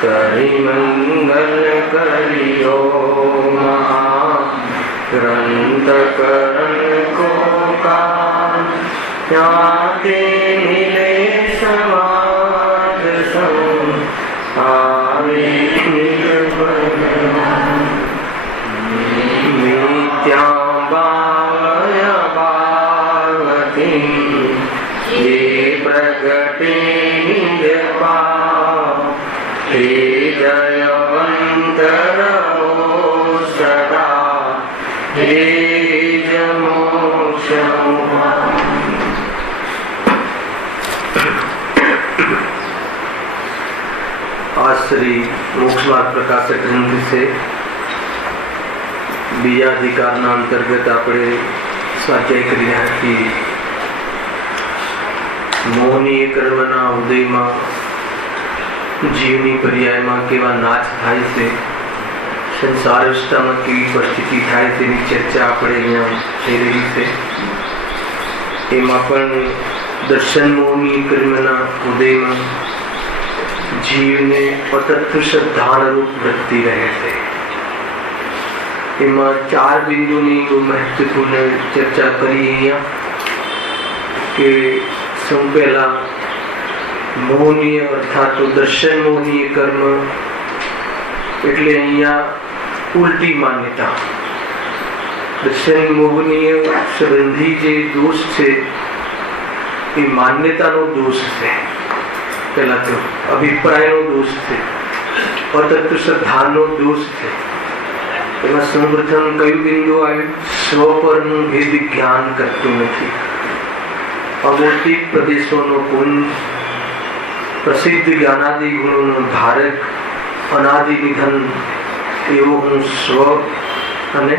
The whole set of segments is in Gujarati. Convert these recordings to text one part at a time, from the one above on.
કરી મંગલ કર્યો મહાગ્રંથ કરણ કો કામ ત્યાંથી મિલે સમાજ સૌ નિત્યા બાવય બાવતી જે પ્રગટે નિજપા હે જયવંત રહો સદા હે જ મોક્ષ श्री मोक्ष मार्ग प्रकाशक ग्रंथ से बीजा अधिकार अंतर्गत આપણે સ્વાધ્યાય કરી રહ્યા છીએ. મોહની કર્મના ઉદયમાં જીવની પર્યાયમાં કેવા નાચ થાય છે, સંસાર અવસ્થામાં કેવી પરિસ્થિતિ થાય છે એની ચર્ચા આપણે અહીંયા થઈ રહી છે. એમાં પણ દર્શન મોહની કર્મના ઉદયમાં જીવને અતત્વ શ્રદ્ધારૂપ વૃત્તિ રહે છે. એમાં 4 બિંદુની મહત્વપૂર્ણ ચર્ચા કરી અહીંયા કે સૌ પહેલા મોહનીય અર્થાત તો દર્શન મોહનીય કર્મ એટલે અહીંયા ઉલટી માન્યતા. દર્શન મોહનીય સંબંધી જે દોષ છે એ માન્યતાનો દોષ છે. પહેલા તો અભિપ્રાયનો દોષ છે, અતત્વ શ્રદ્ધાનો દોષ છે. એમાં સૌપ્રથમ કયું બિંદુ આવ્યું? સ્વ પરનું ભેદ જ્ઞાન કરતું નથી. અમૌખિક પ્રદેશોનો પુંજ, પ્રસિદ્ધ જ્ઞાનાદિ ગુણોનો ધારક, અનાદિ નિધન એવો હું સ્વ અને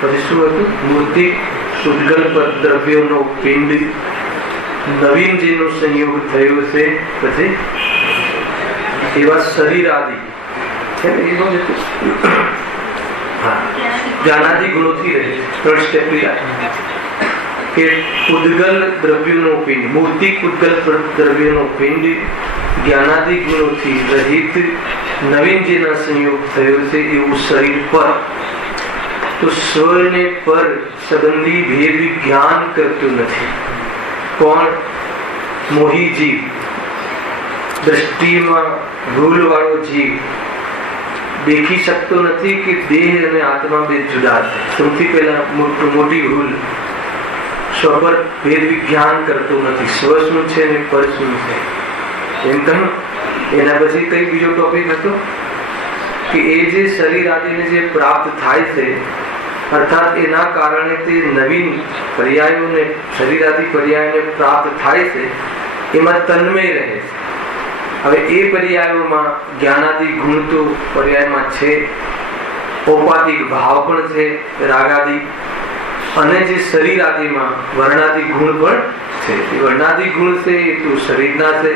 પછી શું હતું? મૂર્તિ ઉદ્ગલ દ્રવ્યોનો પિંડ, નવીન જેનો સંયોગ થયો છે, પછી એવા શરીર આદિ જ્ઞાનાદિ ગુણોથી રહે. 3 સ્ટેપ કે ઉદ્ગલ દ્રવ્યોનો પિંડ, મૂર્તિક ઉદ્ગલ દ્રવ્યોનો પિંડ જ્ઞાનાદિ ગુણોથી રહિત નવીન જેના સંયોગ થયો છે એવું શરીર પર. તો સ્વ ને પર સંબંધી ભેદ જ્ઞાન કરતું નથી. કોણ? મોહી જીવ, દ્રષ્ટિમાં ભૂલ વાળો જીવ દેખી શકતો નથી કે દેહ અને આત્મા બે જુદા છે. સૌથી પહેલા મોટી ભૂલ, સ્વ પર ભેદ વિજ્ઞાન કરતું નથી. સ્વ શું છે ને પર શું છે એમ કહ્યું. એના પછી કઈ બીજો ટોપિક હતો કે એ જે શરીર આદિને જે પ્રાપ્ત થાય છે અર્થાત એના કારણે તે નવીન પર્યાયોને શરીર આદિ પર્યાયોને પ્રાપ્ત થાય છે એમાં તન્મય રહે છે. હવે એ પર્યાયોમાં જ્ઞાનાદિ ગુણ તો પર્યાયમાં છે, ઔપાધિક ભાવ પણ છે રાગાદિ, અને જે શરીર આદિમાં વર્ણાદિ ગુણ પણ છે. વર્ણાદિ ગુણ છે એ તો શરીરના છે,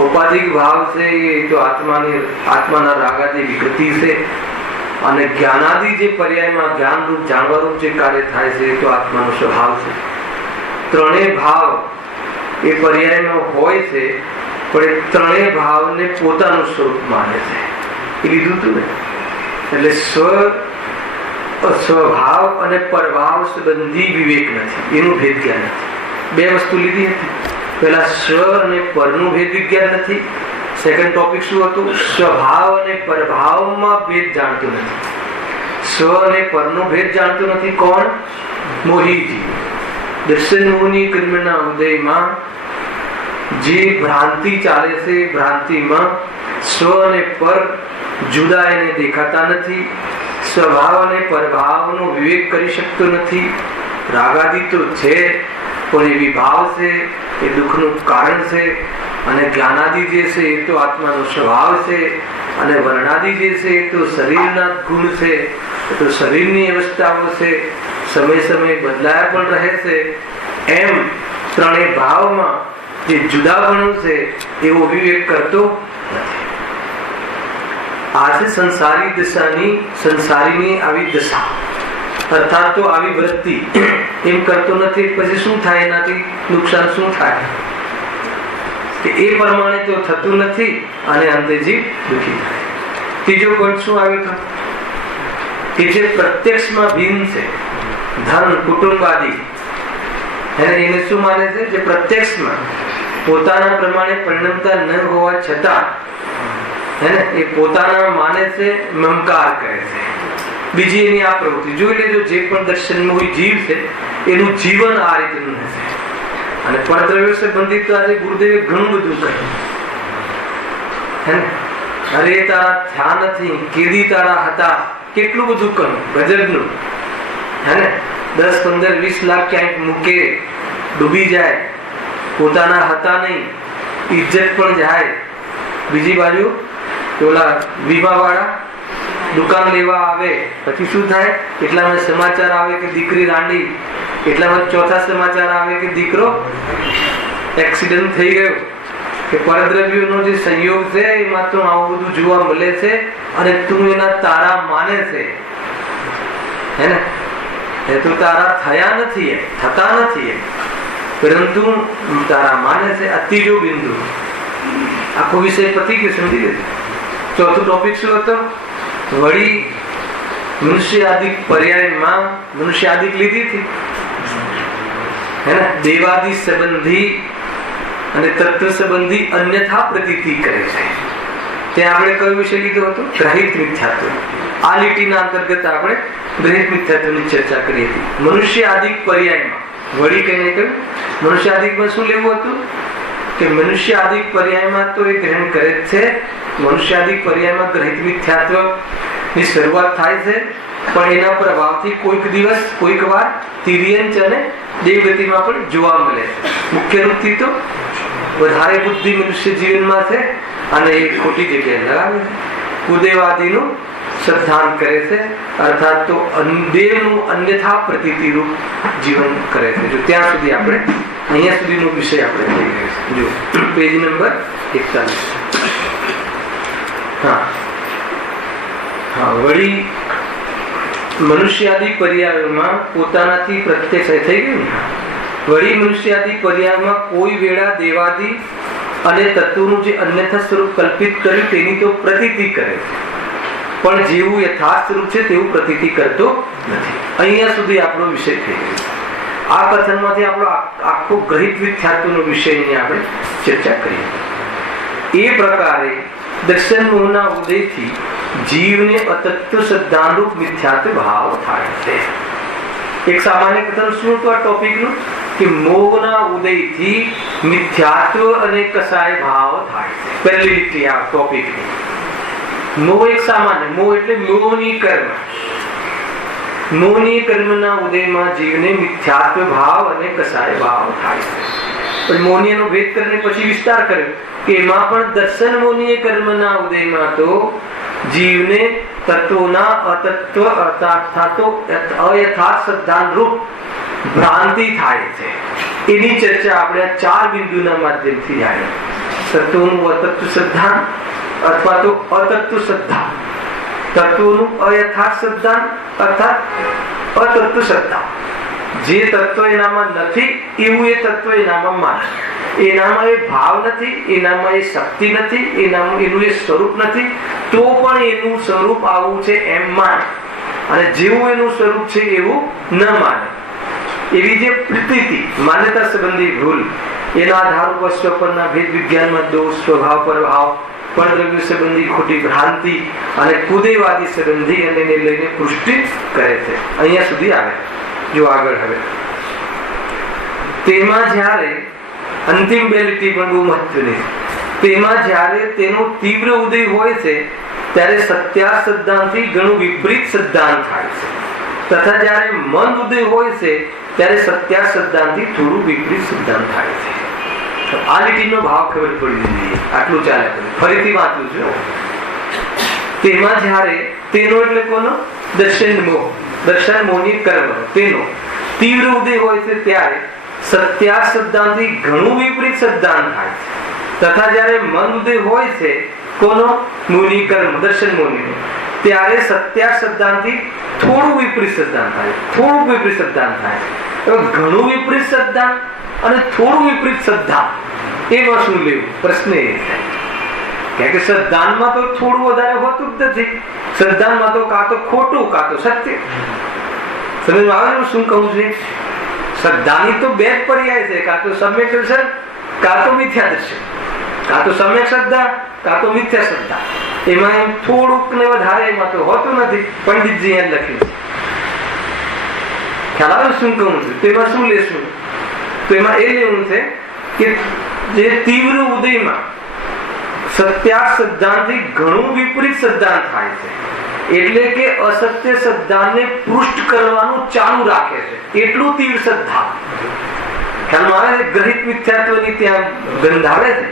ઔપાધિક ભાવ છે એ તો આત્માના રાગાદિ વિકૃતિ છે, અને જ્ઞાનાદિ જે પર્યાયમાં જ્ઞાન રૂપ જાણવા રૂપ જે કાર્ય થાય છે એ તો આત્માનો સ્વભાવ છે. ત્રણેય ભાવ એ પર્યાયમાં હોય છે, પણ એ ત્રણેય ભાવને પોતાનું સ્વરૂપ માને છે. એ લીધું હતું ને. એટલે સ્વભાવ અને પરભાવ સંબંધી વિવેક નથી, એનું ભેદ જ્ઞાન નથી. 2 વસ્તુ લીધી હતી. પહેલા સ્વ અને પરનું ભેદ વિજ્ઞાન નથી. સેકન્ડ ટોપિક શું હતું? સ્વભાવ અને પરભાવમાં ભેદ જાણતું નથી. સ્વ અને પરનો ભેદ જાણતું નથી. કોણ? મોહીજી. દર્શન મોહની કર્મના ઉદયમાં જે ભ્રાંતિ ચાલે છે, ભ્રાંતિમાં સ્વ અને પર જુદા એને દેખાતા નથી. સ્વભાવ અને પરભાવનો વિવેક કરી શકતો નથી. રાગાદિ તો છે પણ એ વિભાવ છે, એ દુઃખનું કારણ છે, અને જ્ઞાનાદિ જે છે એ તો આત્માનો સ્વભાવ છે, અને વર્ણાદિ જે છે એ તો શરીરના ગુણ છે, એ તો શરીરની અવસ્થાઓ છે, સમય સમય બદલાયા પણ રહે છે. એમ ત્રણેય ભાવમાં જે જુદાપણું છે એવો વિવેક કરતો નથી. આ છે સંસારી દશાની, સંસારીની આવી દશા અર્થાત તો આવી વૃત્તિ. એમ કરતો નથી પછી શું થાય? એનાથી નુકસાન શું થાય? કે એ પ્રમાણે તો થતું નથી અને અંતે જીવ દુઃખી થાય. ત્રીજો પોઈન્ટ શું આવ્યો હતો કે જે પ્રત્યક્ષમાં ભિન્ન છે, ધન કુટુંબ આદિ, એને શું માને છે? જે પ્રત્યક્ષમાં પોતાના પ્રમાણે પરિણમતા ન હોવા છતાં એ પોતાના માને છે, મમકાર કરે છે. બીજી એની આ પ્રવૃત્તિ જોઈ લેજો, જે પણ દર્શનમોહી જીવ છે એનું જીવન આ રીતનું હશે. અને પરદ્રવ્ય સંબંધિત તો આજે ગુરુદેવે ઘણું બધું કહ્યું. અરે તારા થયા નથી, કેદી તારા હતા, કેટલું બધું કહ્યું, ગજબનું. 10, 15, 20 લાખ ક્યાંક મૂકે, ડૂબી જાય, પોતાના હતા નહીં, ઇજ્જત પણ જાય. બીજી બાજુ ઓલા વીમા વાળા દુકાન લેવા આવે, પછી શું થાય? એટલામાં સમાચાર આવે કે દીકરી રાંડી, એટલામાં ચોથા સમાચાર આવે કે દીકરો એક્સિડન્ટ થઈ ગયો. કે પરદ્રવ્યોનો જે સંયોગ છે એમાં તો આવું બધું જોવા મળે છે અને તું એના તારા માને છે. એ તો તારા થયા નથી, થતા નથી, પરંતુ તારા માને છે. આ ત્રીજો બિંદુ. આખો વિષય પતી ગયો, સમજી લીધું. ચોથો ટોપિક શું હતો? વળી મનુષ્યાદિક પર્યાયમાં મનુષ્યાદિક લીધી હતી, દેવાદિ સંબંધી અને તત્વ સંબંધી અન્યથા પ્રતીતિ કરે છે. ત્યાં આપણે કયો વિષય લીધો હતો? ગ્રહિત મિથ્યાત્વ. આ લીટીના અંતર્ગત આપણે ગ્રહિત મિથ્યાત્વની ચર્ચા કરી હતી. મનુષ્યાદિક પર્યાયમાં વળી કહીને કહ્યું, મનુષ્યાદિકમાં શું લેવું હતું? કે મનુષ્યાદિક પર્યાયમાં તો એ ગ્રહણ કરે જ છે. મનુષ્યાદિક પર્યાયમાં ગ્રહિત મિથ્યાત્વ ની શરૂઆત થાય છે, પણ એના પ્રભાવથી કોઈક દિવસ કોઈક વાર તિર્યંચ અને દેવગતિમાં પણ જોવા મળે છે. મુખ્ય રૂપથી તો વધારે બુદ્ધિ મનુષ્ય જીવનમાં છે અને એ ખોટી જગ્યાએ લગાવે છે. કુદેવાદીનું શ્રદ્ધાન કરે છે, અર્થાત તો દેવનું અન્યથા પ્રતીતિ રૂપ જીવન કરે છે. જો ત્યાં સુધી આપણે અહીંયા સુધીનો વિષય આપણે થઈ ગયો છે. જો પેજ નંબર 41. વળી મનુષ્યાદિ પર્યાયોમાં પોતાનાથી પ્રત્યક્ષ થઈ ગયું. વળી મનુષ્યાદિ પર્યાયમાં કોઈ વેળા દેવાદિ અને તત્વનું જે અન્યથા સ્વરૂપ કલ્પિત કર્યું તેની તો પ્રતીતિ કરે, પણ જેવું યથાર્થ સ્વરૂપ છે તેવું પ્રતીતિ કરતો નથી. અહીંયા સુધી આપણો વિષય થઈ ગયો. આ કથનમાંથી આપણો આખો ગ્રહિત મિથ્યાત્વનો વિષયની આપણે ચર્ચા કરીએ. એ પ્રકારે દર્શન મોહના ઉદયથી જીવને અતત્વ સિદ્ધાંતરૂપ મિથ્યાત્વ ભાવ થાય છે. એક સામાન્ય કથન શું હતું આ ટોપિકનું? કે મોહના ઉદયથી મિથ્યાત્વ અને કસાય ભાવ થાય છે. પહેલી લીટી આ ટોપિકની. મોહ એક સામાન્ય, મોહ એટલે મોહની કર્મ. મોહની કર્મના ઉદયમાં જીવને મિથ્યાત્વ ભાવ અને કસાય ભાવ થાય છે. પણ મોહનીયનો ભેદ કરીને પછી વિસ્તાર કર્યો કે એમાં પણ દર્શન મોહનીય કર્મના ઉદયમાં તો જીવને તત્વોના અતત્વ અર્થાત અયથાર્થ સિદ્ધાંત રૂપ ભ્રાંતિ થાય છે. એની ચર્ચા આપણે આ 4 બિંદુના માધ્યમથી જાણી. તત્વોનું અતત્વ સિદ્ધાંત અથવા તો અતત્વ સિદ્ધાંત, તત્વોનું અયથાર્થ સિદ્ધાંત અર્થાત અતત્વ સિદ્ધાંત. જે તત્વ એનામાં નથી એવું એ તત્વ એનામાં માને. એનામાં એ ભાવ નથી, એનામાં એ શક્તિ નથી, એનામાં એનું એ સ્વરૂપ નથી, તો પણ એનું સ્વરૂપ આવું છે એમ માને, અને જેવું એનું સ્વરૂપ છે એવું ન માને. એવી જે પ્રતીતિ માન્યતા સંબંધી ભૂલ, એના આધાર ઉપર સ્વપનના ભેદ વિજ્ઞાનમાં દોષ, સ્વભાવ પ્રભાવ, પરદ્રવ્ય સંબંધી ખોટી ભ્રાંતિ અને કુદેવાદી સંબંધી અને એને લઈને પુષ્ટિ કરે છે. અહીંયા સુધી આવે. જો આગળ હવે તેમાં જ્યારે અંતિમ બે લીટી પણ બહુ મહત્વની છે. તેમાં જ્યારે તેનો તીવ્ર ઉદય હોય છે ત્યારે સત્યાર્થ સિદ્ધાંતથી ઘણું વિપરીત સિદ્ધાંત થાય છે, તથા જ્યારે મંદ ઉદય હોય છે ત્યારે સત્યાર્થ સિદ્ધાંતથી થોડું વિપરીત સિદ્ધાંત થાય છે. આ લીટીનો ભાવ ખબર પડી જોઈએ. આટલું ચાલે. ફરીથી વાંચું છું. તેમાં જ્યારે તેનો એટલે કોનો? દર્શન મોહ, દર્શન મોહની કર્મ, તેનો તીવ્ર ઉદય હોય છે ત્યારે સત્યાર્થ સિદ્ધાંતથી ઘણું વિપરીત સિદ્ધાંત થાય છે, તથા જ્યારે મંદ ઉદય હોય છે કોનો? મોહની કર્મ, દર્શન મોહની, ત્યારે સત્યાર્થ સિદ્ધાંતથી થોડું વિપરીત સિદ્ધાંત થાય, થોડું વિપરીત સિદ્ધાંત થાય. ઘણું વિપરીત સિદ્ધાંત અને થોડું વિપરીત સિદ્ધાંત એમાં શું લેવું? પ્રશ્ન એ થાય. કારણ કે શ્રદ્ધાનમાં તો થોડું વધારે હોતું જ નથી. શ્રદ્ધામાં તો કાં તો ખોટું કાં તો સત્ય. સમજમાં આવે શું કહું છું? શ્રદ્ધાની તો બે જ પર્યાય છે, કાં તો સમ્યક દર્શન કાં તો મિથ્યા દર્શન, કાં તો સમ્યક શ્રદ્ધા કાં તો મિથ્યા શ્રદ્ધા. એમાં એમ થોડુંક ને વધારે એમાં તો હોતું નથી. પંડિતજી એ લખ્યું છે. ખ્યાલ આવે શું કહું છું? તો એમાં શું લેશું? તો એમાં એ લેવું છે કે જે તીવ્ર ઉદયમાં સત્યાર્થ સિદ્ધાંતથી ઘણું વિપરીત સિદ્ધાંત થાય છે, એટલે કે અસત્ય સિદ્ધાંતને પૃષ્ઠ કરવાનું ચાલુ રાખે છે, એટલું તીવ્ર શ્રદ્ધા. ખ્યાલમાં આવે છે? ગ્રહિત મિથ્યાત્વની ત્યાં ગંધ આવે છે.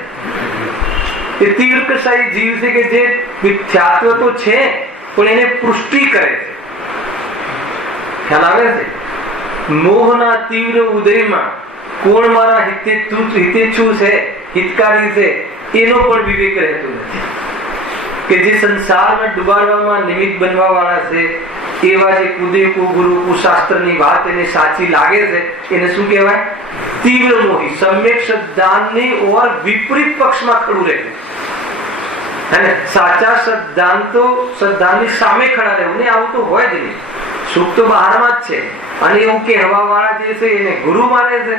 એ તીવ્ર કસાઈ જીવ છે કે જે મિથ્યાત્વ તો છે પણ એને પુષ્ટિ કરે છે. ખ્યાલ આવે છે? મોહના તીવ્ર ઉદયમાં કોણ મારા હિતેચ્છુ છે, હિતકારી છે, એનો પણ વિવેક રહેતો નથી. કે જે સંસારમાં ડુબાડવામાં નિમિત્ત બનવા વાળા છે, એવા જે કુદેકુ ગુરુ કુશાસ્ત્રની વાત એને સાચી લાગે છે, એને શું કહેવાય? તીવ્ર મોહી. સમ્યક સિદ્ધાંતની ઓર વિપરીત પક્ષમાં ખડું રહે છે. સાચા સિદ્ધાંતની સામે ખડા રહેવું ને, આવું તો હોય જ નહીં. સુખ તો બહારમાં જ છે, અને એવું કહેવા વાળા જે છે એને ગુરુ માને છે.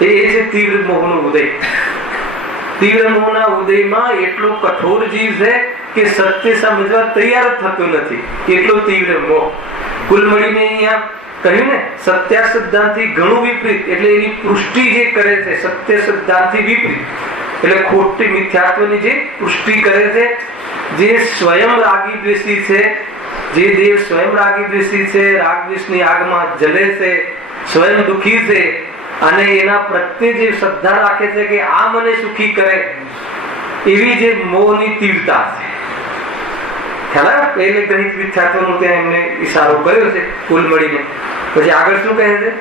એ છે તીવ્ર મોહનો ઉદય. તીવ્ર મોહના ઉદયમાં એટલો કઠોર જીવ છે કે સત્ય સમજવા તૈયાર થતો નથી, એટલો તીવ્ર મોહ. કુલ મળીને અહીંયા કહ્યું ને, સત્ય સિદ્ધાંતથી ઘણું વિપરીત, એટલે એની પુષ્ટિ જે કરે છે સત્ય સિદ્ધાંતથી વિપરીત, એટલે ખોટી મિથ્યાત્વની જે પુષ્ટિ કરે છે. જે સ્વયં રાગી દ્વેષી છે, જે દેવ સ્વયં રાગી દ્વેષી છે, રાગ દ્વેષની આગમાં જલે છે, સ્વયં દુઃખી છે, અને એના પ્રત્યે જે શ્રદ્ધા રાખે છે કે આ મને સુખી કરે, એવી જે મોહની તીવ્રતા છે. ખ્યાલ આવે? એને ગ્રહિત મિથ્યાત્વનો ત્યાં એમને ઈશારો કર્યો છે કુલ મળીને. પછી આગળ શું કહે છે?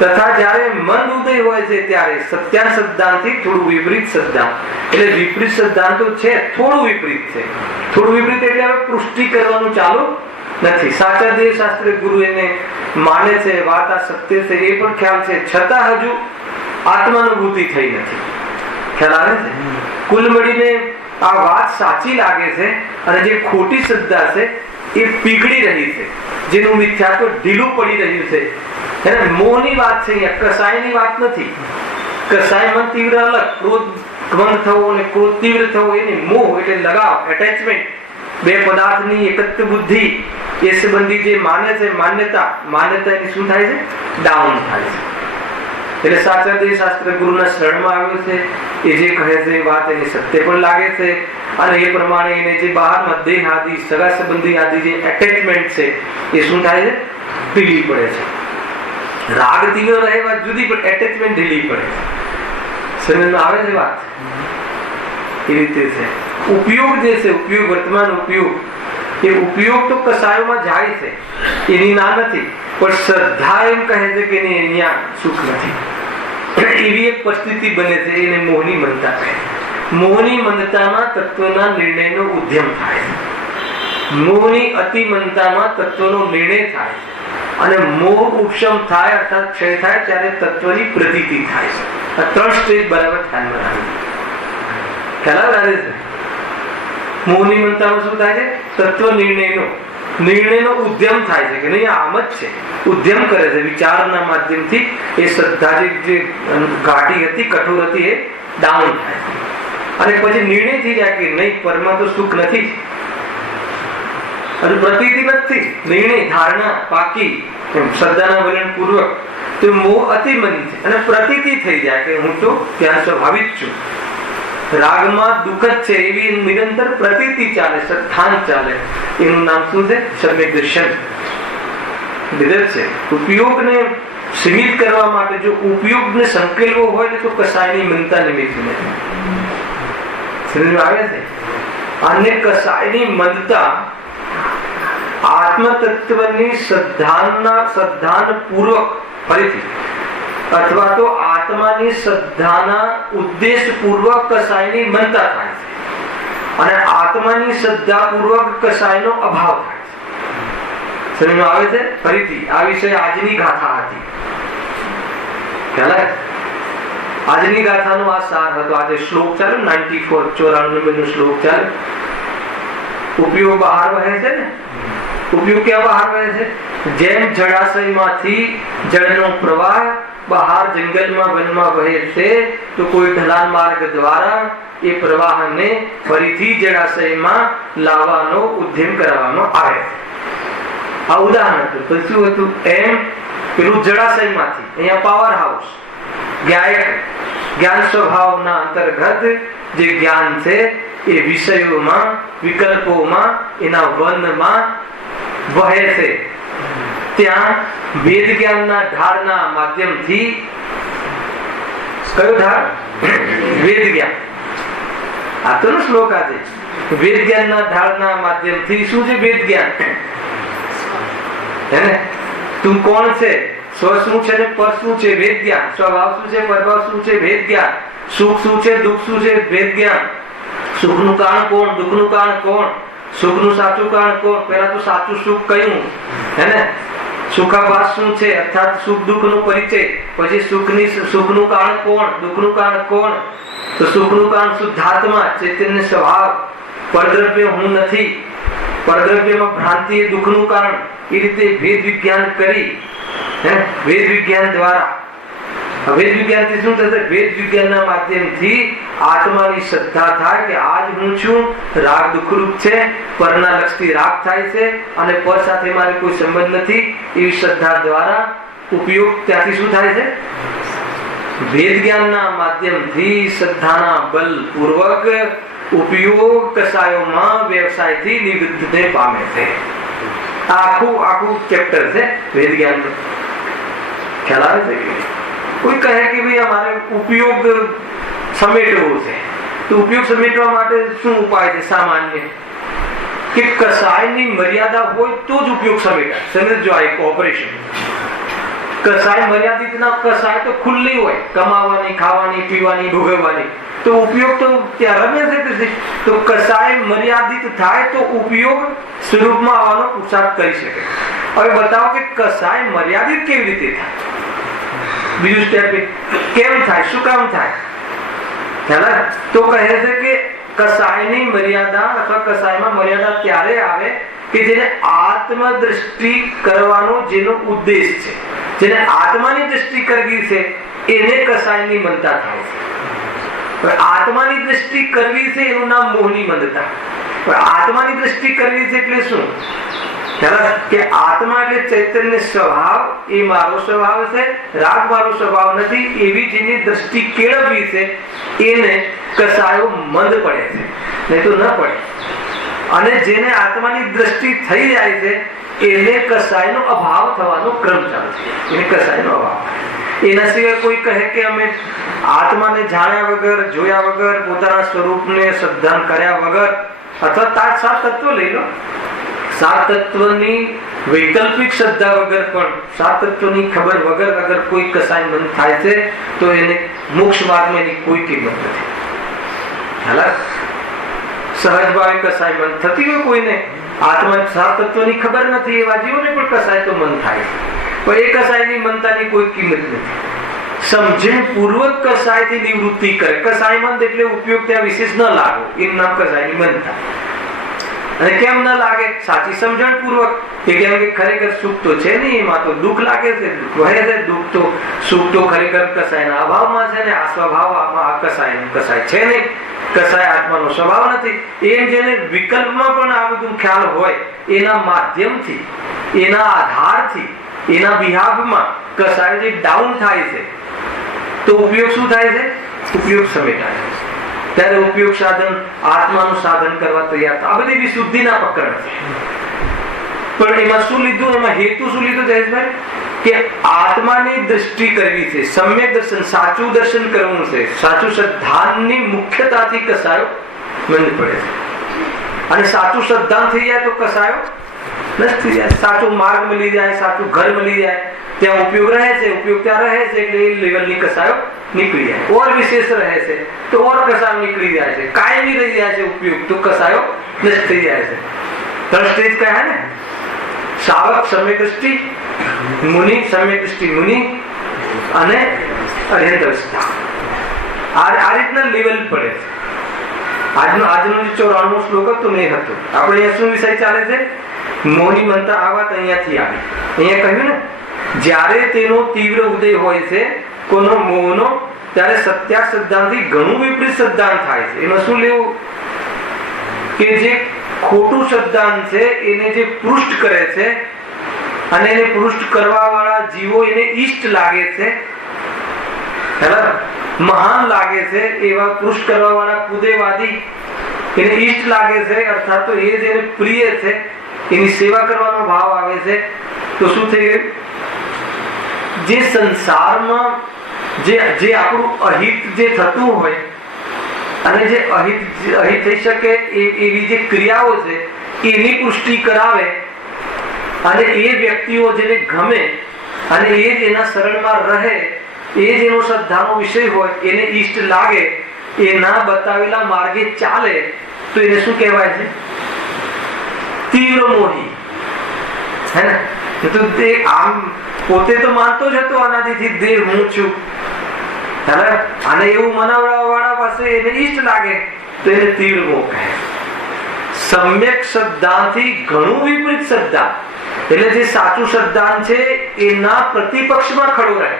તથા જ્યારે મન ઉદય હોય છે ત્યારે સત્યા સિદ્ધાંતથી થોડું વિપરીત સિદ્ધાંત, એટલે વિપરીત સિદ્ધાંત તો છે, થોડું વિપરીત છે. થોડું વિપરીત એટલે હવે પુષ્ટિ કરવાનું ચાલુ નથી. સાચા દેવ શાસ્ત્ર ગુરુ એને માને છે, વાત આ સત્ય છે, એ પણ ખ્યાલ છે, છતાં હજુ આત્માનુભૂતિ થઈ નથી. ખ્યાલ આવે છે? કુલ મળીને આ વાત સાચી લાગે છે, અને જે ખોટી શ્રદ્ધા છે એ પીગળી રહી છે, જેનું મિથ્યાત્વ ઢીલું પડી રહ્યું છે. એને મોહની વાત છે, અહીંયા કસાયની વાત નથી. કસાય મન તીવ્ર અલગ, ક્રોધ મંદ થવો અને ક્રોધ તીવ્ર થવો એની મોહ એટલે લગાવ, એટેચમેન્ટ, બે પદાર્થની એકત્વ બુદ્ધિ, એ સંબંધી જે માને છે માન્યતા એની શું થાય છે? ડાઉન થાય છે. એટલે સાચા દેવ શાસ્ત્ર ગુરુના શરણમાં આવ્યો છે, એ જે કહે છે એ વાત એને સત્ય પણ લાગે છે, અને એ પ્રમાણે એને જે બહારમાં દેહ આદિ સગા સંબંધી આદિ જે એટેચમેન્ટ છે એ શું થાય છે? ઢીલી પડે છે. રાગ તીવ્ર રહે વાત જુદી, પણ એટેચમેન્ટ ઢીલી પડે છે. સમજમાં આવે છે વાત? એ રીતે છે. ઉપયોગ જે છે, ઉપયોગ, વર્તમાન ઉપયોગ, એ ઉપયોગ તો કસાયોમાં જાય છે, એની ના નથી, પણ શ્રદ્ધા એમ કહે છે કે અહીંયા સુખ નથી. એવી એક પરિસ્થિતિ બને છે, એને મોહની મંદતા કહે. મોહની મંદતામાં તત્વના નિર્ણયનો ઉદ્યમ થાય છે. મોહની અતિમંતામાં તત્વનો નિર્ણય થાય છે, અને મોહ ઉપશમ થાય અર્થાત ક્ષય થાય ત્યારે તત્વની પ્રતીતિ થાય છે. આ ત્રણ સ્ટેજ બરાબર ધ્યાનમાં રાખજો. ખ્યાલ આવે છે? મોહની મંતામાં શું થાય છે? તત્વ નિર્ણયનો ઉદ્યમ થાય છે કે નહીં આમ જ છે, ઉદ્યમ કરે છે વિચારના માધ્યમથી. એ શ્રદ્ધા જે ઘાટી હતી, કઠોર હતી, એ ડાઉન થાય છે, અને પછી નિર્ણય થઈ જાય કે નહીં, પરમાં તો સુખ નથી, અને પ્રતીતિ નથી, નિર્ણય ધારણા પાકી શ્રદ્ધાના વલણ પૂર્વક. તો મોહ અતિમંદ છે, અને પ્રતીતિ થઈ જાય કે હું તો ત્યાં સ્વાભાવિક છું. રાગમાં દુઃખ જ છે એવી નિરંતર પ્રતીતિ ચાલે, સત્થાન ચાલે. એનું નામ શું છે? સમ્યક દર્શન. છે ઉપયોગને સીમિત કરવા માટે જો ઉપયોગને સંકેલવો હોય તો કસાયની મંતા નિમિત્ત નથી. સમજ આવે છે? અને કસાયની મંદતા આત્મતત્વની શ્રદ્ધાન પૂર્વક, ફરીથી, અથવા તો આત્માની શ્રદ્ધાના ઉદ્દેશ પૂર્વક કસાયની મંદતા થાય છે, અને આત્માની શ્રદ્ધા પૂર્વક કસાયનો અભાવ થાય છે. સમજમાં આવે છે? ફરીથી આ વિષય આજની ગાથા હતી. ખ્યાલ આવે? આજની ગાથાનો આ સાર હતો. આજે શ્લોક ચાલે 94 નો શ્લોક ચાલે. ઉપયોગ બહાર વહે છે ને, ઉપયોગ ક્યાં બહાર વહે છે? જેમ જળાશયમાંથી જળનો પ્રવાહ બહાર જંગલમાં વનમાં વહે છે, તો કોઈ ઢલાન માર્ગ દ્વારા એ પ્રવાહને ફરીથી જળાશયમાં લાવવાનો ઉદ્યમ કરવામાં આવે. આ ઉદાહરણ હતું. તો શું હતું? એમ પેલું જળાશયમાંથી અહીંયા પાવર હાઉસ જ્ઞાન સ્વભાવના અંતર્ગત જે જ્ઞાન છે એ વિષયોમાં, વિકલ્પોમાં, એના વનમાં વહે છે. ત્યાં વેદ જ્ઞાનના ઢાળના માધ્યમથી, કયો ઢાળ? વેદ જ્ઞાન. આ તો શ્લોક આજે વેદ જ્ઞાનના ઢાળના માધ્યમથી. શું છે વેદ જ્ઞાન? હે ને, તું કોણ છે, સ્વ શું છે ને પર શું છે, વેદ જ્ઞાન. સ્વભાવ શું છે, પરભાવ શું છે, વેદ જ્ઞાન. સુખ શું છે, દુઃખ શું છે, વેદ જ્ઞાન. સુખનું કારણ કોણ, દુઃખનું કારણ કોણ, સુખનું સાચું કારણ કોણ? પહેલા તો સાચું સુખ કયું, હે ને? સુખાભાસ શું છે, અર્થાત સુખ દુઃખ નો પરિચય. પછી સુખનું કારણ કોણ, દુઃખનું કારણ કોણ? તો સુખનું કારણ શુદ્ધાત્મા, ચૈતન્ય સ્વભાવ. પરદ્રવ્ય હું નથી, પરદ્રવ્યમાં ભ્રાંતિ એ દુઃખનું કારણ. એ રીતે વેદ વિજ્ઞાન કરી, વેદ વિજ્ઞાન દ્વારા. વેદ વિજ્ઞાનથી શું થશે? વેદ વિજ્ઞાનના માધ્યમથી આત્માની શ્રદ્ધા થાય કે આજ હું છું, રાગ દુઃખરૂપ છે, પરના લક્ષથી રાગ થાય છે અને પર સાથે મારે કોઈ સંબંધ નથી. એવી શ્રદ્ધા દ્વારા ઉપયોગ ત્યાંથી શું થાય છે? વેદ જ્ઞાનના માધ્યમથી શ્રદ્ધાના બલ પૂર્વક ઉપયોગ કસાયોમાં વ્યવસાયથી નિવૃત્તિને પામે છે. આખું ચેપ્ટર છે વેદ જ્ઞાનનું. ખ્યાલ આવે છે? કોઈ કહે કે ભાઈ અમારે ઉપયોગ સમેટવો છે, તો ઉપયોગ સમેટવા માટે શું ઉપાય છે? સામાન્ય કે કસાયની મર્યાદા હોય તો જ ઉપયોગ સમેટાય. સમજો, આ એક ઓપરેશન. કસાય મર્યાદિત ના, કસાય તો ખુલ્લી હોય, કમાવાની, ખાવાની, પીવાની, ભોગવવાની. તો ઉપયોગ તો ત્યાં રમે છે. તો કસાય મર્યાદિત થાય તો ઉપયોગ સ્વરૂપમાં આવવાનો પુરુષાર્થ કરી શકે. હવે બતાવો કે કસાય મર્યાદિત કેવી રીતે થાય? બીજું સ્ટેપ કેમ થાય, શું કામ થાય? તો કહે છે કે કસાયની મર્યાદા અથવા કસાયમાં મર્યાદા ત્યારે આવે કે જેને આત્મદ્રષ્ટિ કરવાનો જેનો ઉદ્દેશ છે, જેને આત્માની દ્રષ્ટિ કરવી છે, એને કસાયની મનતા થાય છે. આત્માની દ્રષ્ટિ કરવી છે એનું નામ મોહની મંદતા. આત્માની દ્રષ્ટિ કરવી છે એટલે શું? કે આત્મા એટલે ચૈતન્ય સ્વભાવ, એ મારો સ્વભાવ છે, રાગ મારો સ્વભાવ નથી, એવી જેની દ્રષ્ટિ કેળવવી છે એને કસાયો મંદ પડે છે, નહીં તો ન પડે. અને જેને આત્માની દ્રષ્ટિ થઈ જાય છે એને કસાયનો અભાવ થવાનો ક્રમ ચાલુ છે. એને કસાયનો અભાવ. એના સિવાય કોઈ કહે કે અમે આત્માને જાણ્યા વગર, જોયા વગર, પોતાના સ્વરૂપને શ્રદ્ધા કર્યા વગર, અથવા સાત તત્વ લઈ લો, સાત તત્વની વૈકલ્પિક શ્રદ્ધા વગર પણ, સાત તત્વની ખબર વગર અગર કોઈ કસાય મન થાય છે તો એને મોક્ષ માર્ગમાં એની કોઈ કિંમત નથી. સહજ ભાવે કસાય મન થતી હોય કોઈને, આત્મા સાત તત્વની ખબર નથી એવા જીવોને પણ કસાય તો મન થાય છે, પણ એ કસાયની મનતાની કોઈ કિંમત નથી. સમજણ પૂર્વક કસાયથી નિવૃત્તિ કરે. કસાય મંદ એટલે ઉપયોગ ત્યાં વિશેષ ન લાગો, એનું નામ કસાયની મનતા. અને કેમ ન લાગે? સાચી સમજણ પૂર્વક. એ કેમ કે ખરેખર સુખ તો છે નહીં, એમાં તો દુઃખ લાગે છે, વહે છે દુઃખ. તો સુખ તો ખરેખર કસાયના અભાવમાં છે ને, આ સ્વભાવમાં આ કસાય છે નહીં, કસાય આત્માનો સ્વભાવ નથી. એમ જેને વિકલ્પમાં પણ આ બધું ખ્યાલ હોય, એના માધ્યમથી, એના આધારથી, એના બિહાફમાં કસાય જે ડાઉન થાય છે તો ઉપયોગ શું થાય છે? ઉપયોગ સમેટાય છે. ત્યારે ઉપયોગ સાધન, આત્માનું સાધન કરવા તૈયાર. આ બધી વિશુદ્ધિના પ્રકરણ છે. પણ એમાં શું લીધું? એમાં હેતુ શું લીધું જયેશભાઈ? કે આત્માની દ્રષ્ટિ કરવી છે, સમ્યક દર્શન, સાચું દર્શન કરવું છે. સાચું શ્રદ્ધાની મુખ્યતાથી કસાયો બંધ પડે છે. અને સાચું શ્રદ્ધા થઈ જાય તો કસાયો નષ્ટ થઈ જાય. સાચો માર્ગ મળી જાય, સાચું ઘર મળી જાય, ત્યાં ઉપયોગ રહે છે, ઉપયોગ ત્યાં રહે છે, એટલે એ લેવલની કસાયો નીકળી જાય. ઓર વિશેષ રહે છે તો ઓર કસાયો નીકળી જાય છે. કાયમી રહી જાય છે ઉપયોગ તો કસાયો નષ્ટ થઈ જાય છે. ત્રણ સ્ટેજ કહે ને, શાવક સમ્યક દ્રષ્ટિ, મુનિ સમ્યક દ્રષ્ટિ મુનિ, અને અર્હંત અવસ્થા. આ રીતના લેવલ પડે છે. આજનો જે 94મો શ્લોક હતો ને એ હતો. આપણે અહીંયા શું વિષય ચાલે છે? મોહની મનતા. આ વાત અહીંયાથી આવી. અહીંયા કહ્યું ને, જ્યારે તેનો તીવ્ર ઉદય હોય છે કોનો મોહનો, ત્યારે સત્યા સિદ્ધાંતથી ઘણું વિપરીત સિદ્ધાંત થાય છે. એમાં શું લેવું કે જે ખોટું સિદ્ધાંત છે એને જે પૃષ્ઠ કરે છે અને એને પૃષ્ઠ કરવા વાળા જીવો એને ઈષ્ટ લાગે છે, મહાન લાગે છે, એવા પૃષ્ઠ કરવા વાળા કુદેવાદી એને ઈષ્ટ લાગે છે, અર્થાત તો એ જેને પ્રિય છે એની સેવા કરવાનો ભાવ આવે છે. તો શું થઈ ગયું? જે સંસારમાં જે આપણું અહિત જે થતું હોય અને જે અહિત થઈ શકે એવી જે ક્રિયાઓ છે એની પુષ્ટિ કરાવે અને એ વ્યક્તિઓ જેને ગમે અને એ જ એના શરણમાં રહે, એ જ એનો શ્રદ્ધાનો વિષય હોય, એને ઈષ્ટ લાગે, એના બતાવેલા માર્ગે ચાલે, તો એને શું કહેવાય છે? તીવ્ર મોહી. હે ને? તો તે આમ પોતે તો માનતો જ હતો અનાદિથી દેહ હું છું, અને એવું મનાવવા વાળા પાસે એને ઈષ્ટ લાગે તો એને તીવ્ર મોહ કહે. સમ્યક શ્રદ્ધાથી ઘણું વિપરીત શ્રદ્ધા, એટલે જે સાચું શ્રદ્ધાન છે એના પ્રતિપક્ષમાં ખડો રહે.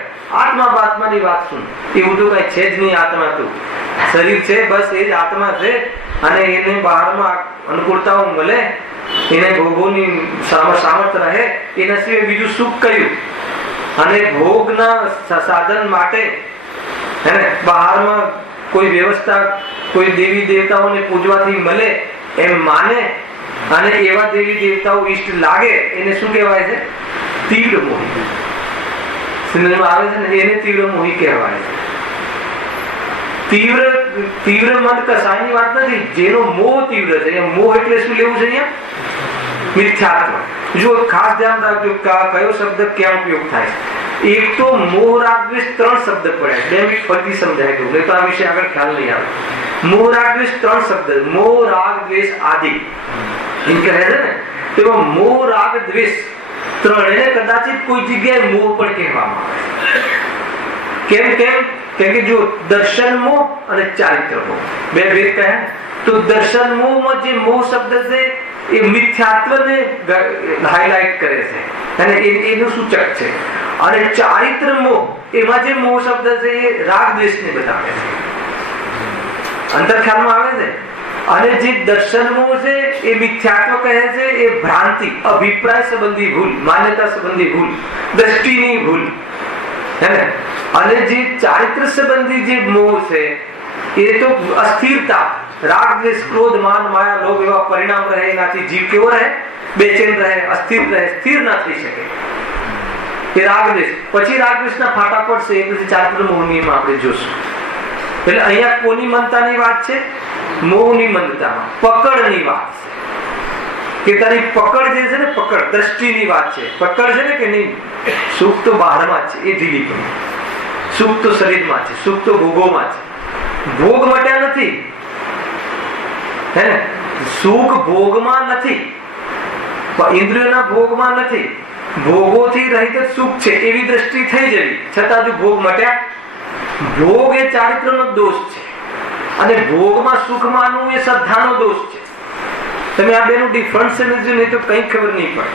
આત્મા બાત્માની વાત શું? એવું તો કઈ છે જ નહીં. આત્મા તો શરીર છે, બસ એ જ આત્મા છે, અને એને બહારમાં અનુકૂળતાઓ મળે, એને ભોગોની સામર્થ રહે, એના સિવાય બીજું સુખ કયું? અને ભોગના સાધન માટે બહારમાં કોઈ વ્યવસ્થા, કોઈ દેવી દેવતાઓને પૂજવાથી મળે એમ માને અને એવા દેવી દેવતાઓ ઈષ્ટ લાગે, એને શું કહેવાય છે? તીવ્ર મોહી. સમજમાં આવે છે ને? એને તીવ્ર મોહી કહેવાય છે. તીવ્ર મન કસાયની વાત નથી, જેનો મોહ તીવ્ર છે. મોહ એટલે શું લેવું છે અહીંયા? મિથ્યાત્વ. જો ખાસ ધ્યાન રાખજો કયો શબ્દ ક્યાં ઉપયોગ થાય છે. એક તો મોહ રાગ દ્વેષ 3 શબ્દ પડ્યા. 2 મિનિટ ફરીથી સમજાય દઉં, નહીં તો આ વિશે આગળ ખ્યાલ નહીં આવે. મોહ રાગ દ્વેષ 3 શબ્દ, મોહ રાગ દ્વેષ આદિ એમ કહે છે ને. તો મોહ રાગ દ્વેષ ત્રણેય કદાચિત કોઈ જગ્યાએ મોહ પણ કહેવામાં આવે. કેમ? કેમ કે જો દર્શન મોહ અને ચારિત્ર મોહ બે ભેદ કહે તો દર્શન મોહમાં જે મોહ શબ્દ છે એ મિથ્યાત્વને હાઇલાઇટ કરે છે અને એનું સૂચક છે. અને ચારિત્ર મોહ એમાં જે મોહ શબ્દ છે એ રાગ દ્વેષને બતાવે છે. અંતર ખ્યાલમાં આવે છે. અને જે દર્શન મોહ છે એ મિથ્યાત્વ કહે છે, એ ભ્રાંતિ, અભિપ્રાય સંબંધી ભૂલ, માન્યતા સંબંધી ભૂલ, દ્રષ્ટિની ભૂલ, હે ને? અને જે ચારિત્ર સંબંધી જે મોહ છે એ તો અસ્થિરતા, રાગ દ્વેષ ક્રોધ માન માયા લોભ એવા પરિણામ રહે, એનાથી જીવ કેવો રહે? બેચેન રહે, અસ્થિર રહે, સ્થિર ના થઈ શકે. એ રાગ દ્વેષ. પછી રાગ દ્વેષના ફાટા પડશે એ પછી ચારિત્ર મોહની આપણે જોશું. એટલે અહીંયા કોની મનતાની વાત છે? મોહની મનતામાં પકડની વાત છે. કે તારી પકડ જે છે ને, પકડ દ્રષ્ટિની વાત છે. પકડ છે ને કે નહીં, સુખ તો બહારમાં છે, એ ઢીલી પડી. સુખ તો શરીરમાં છે, સુખ તો ભોગોમાં છે. ભોગ મટ્યા નથી, હે ને? સુખ ભોગમાં નથી, ઇન્દ્રિયોના ભોગમાં નથી, ભોગોથી રહિત જ સુખ છે એવી દ્રષ્ટિ થઈ જવી છતાં જો ભોગ મટ્યા. ભોગ એ ચારિત્રનો દોષ છે અને ભોગમાં સુખ માનવું એ શ્રદ્ધાનો દોષ છે. તમે આ બેનું ડિફરન્સ સમજો નહીં તો કઈ ખબર નહીં પડે.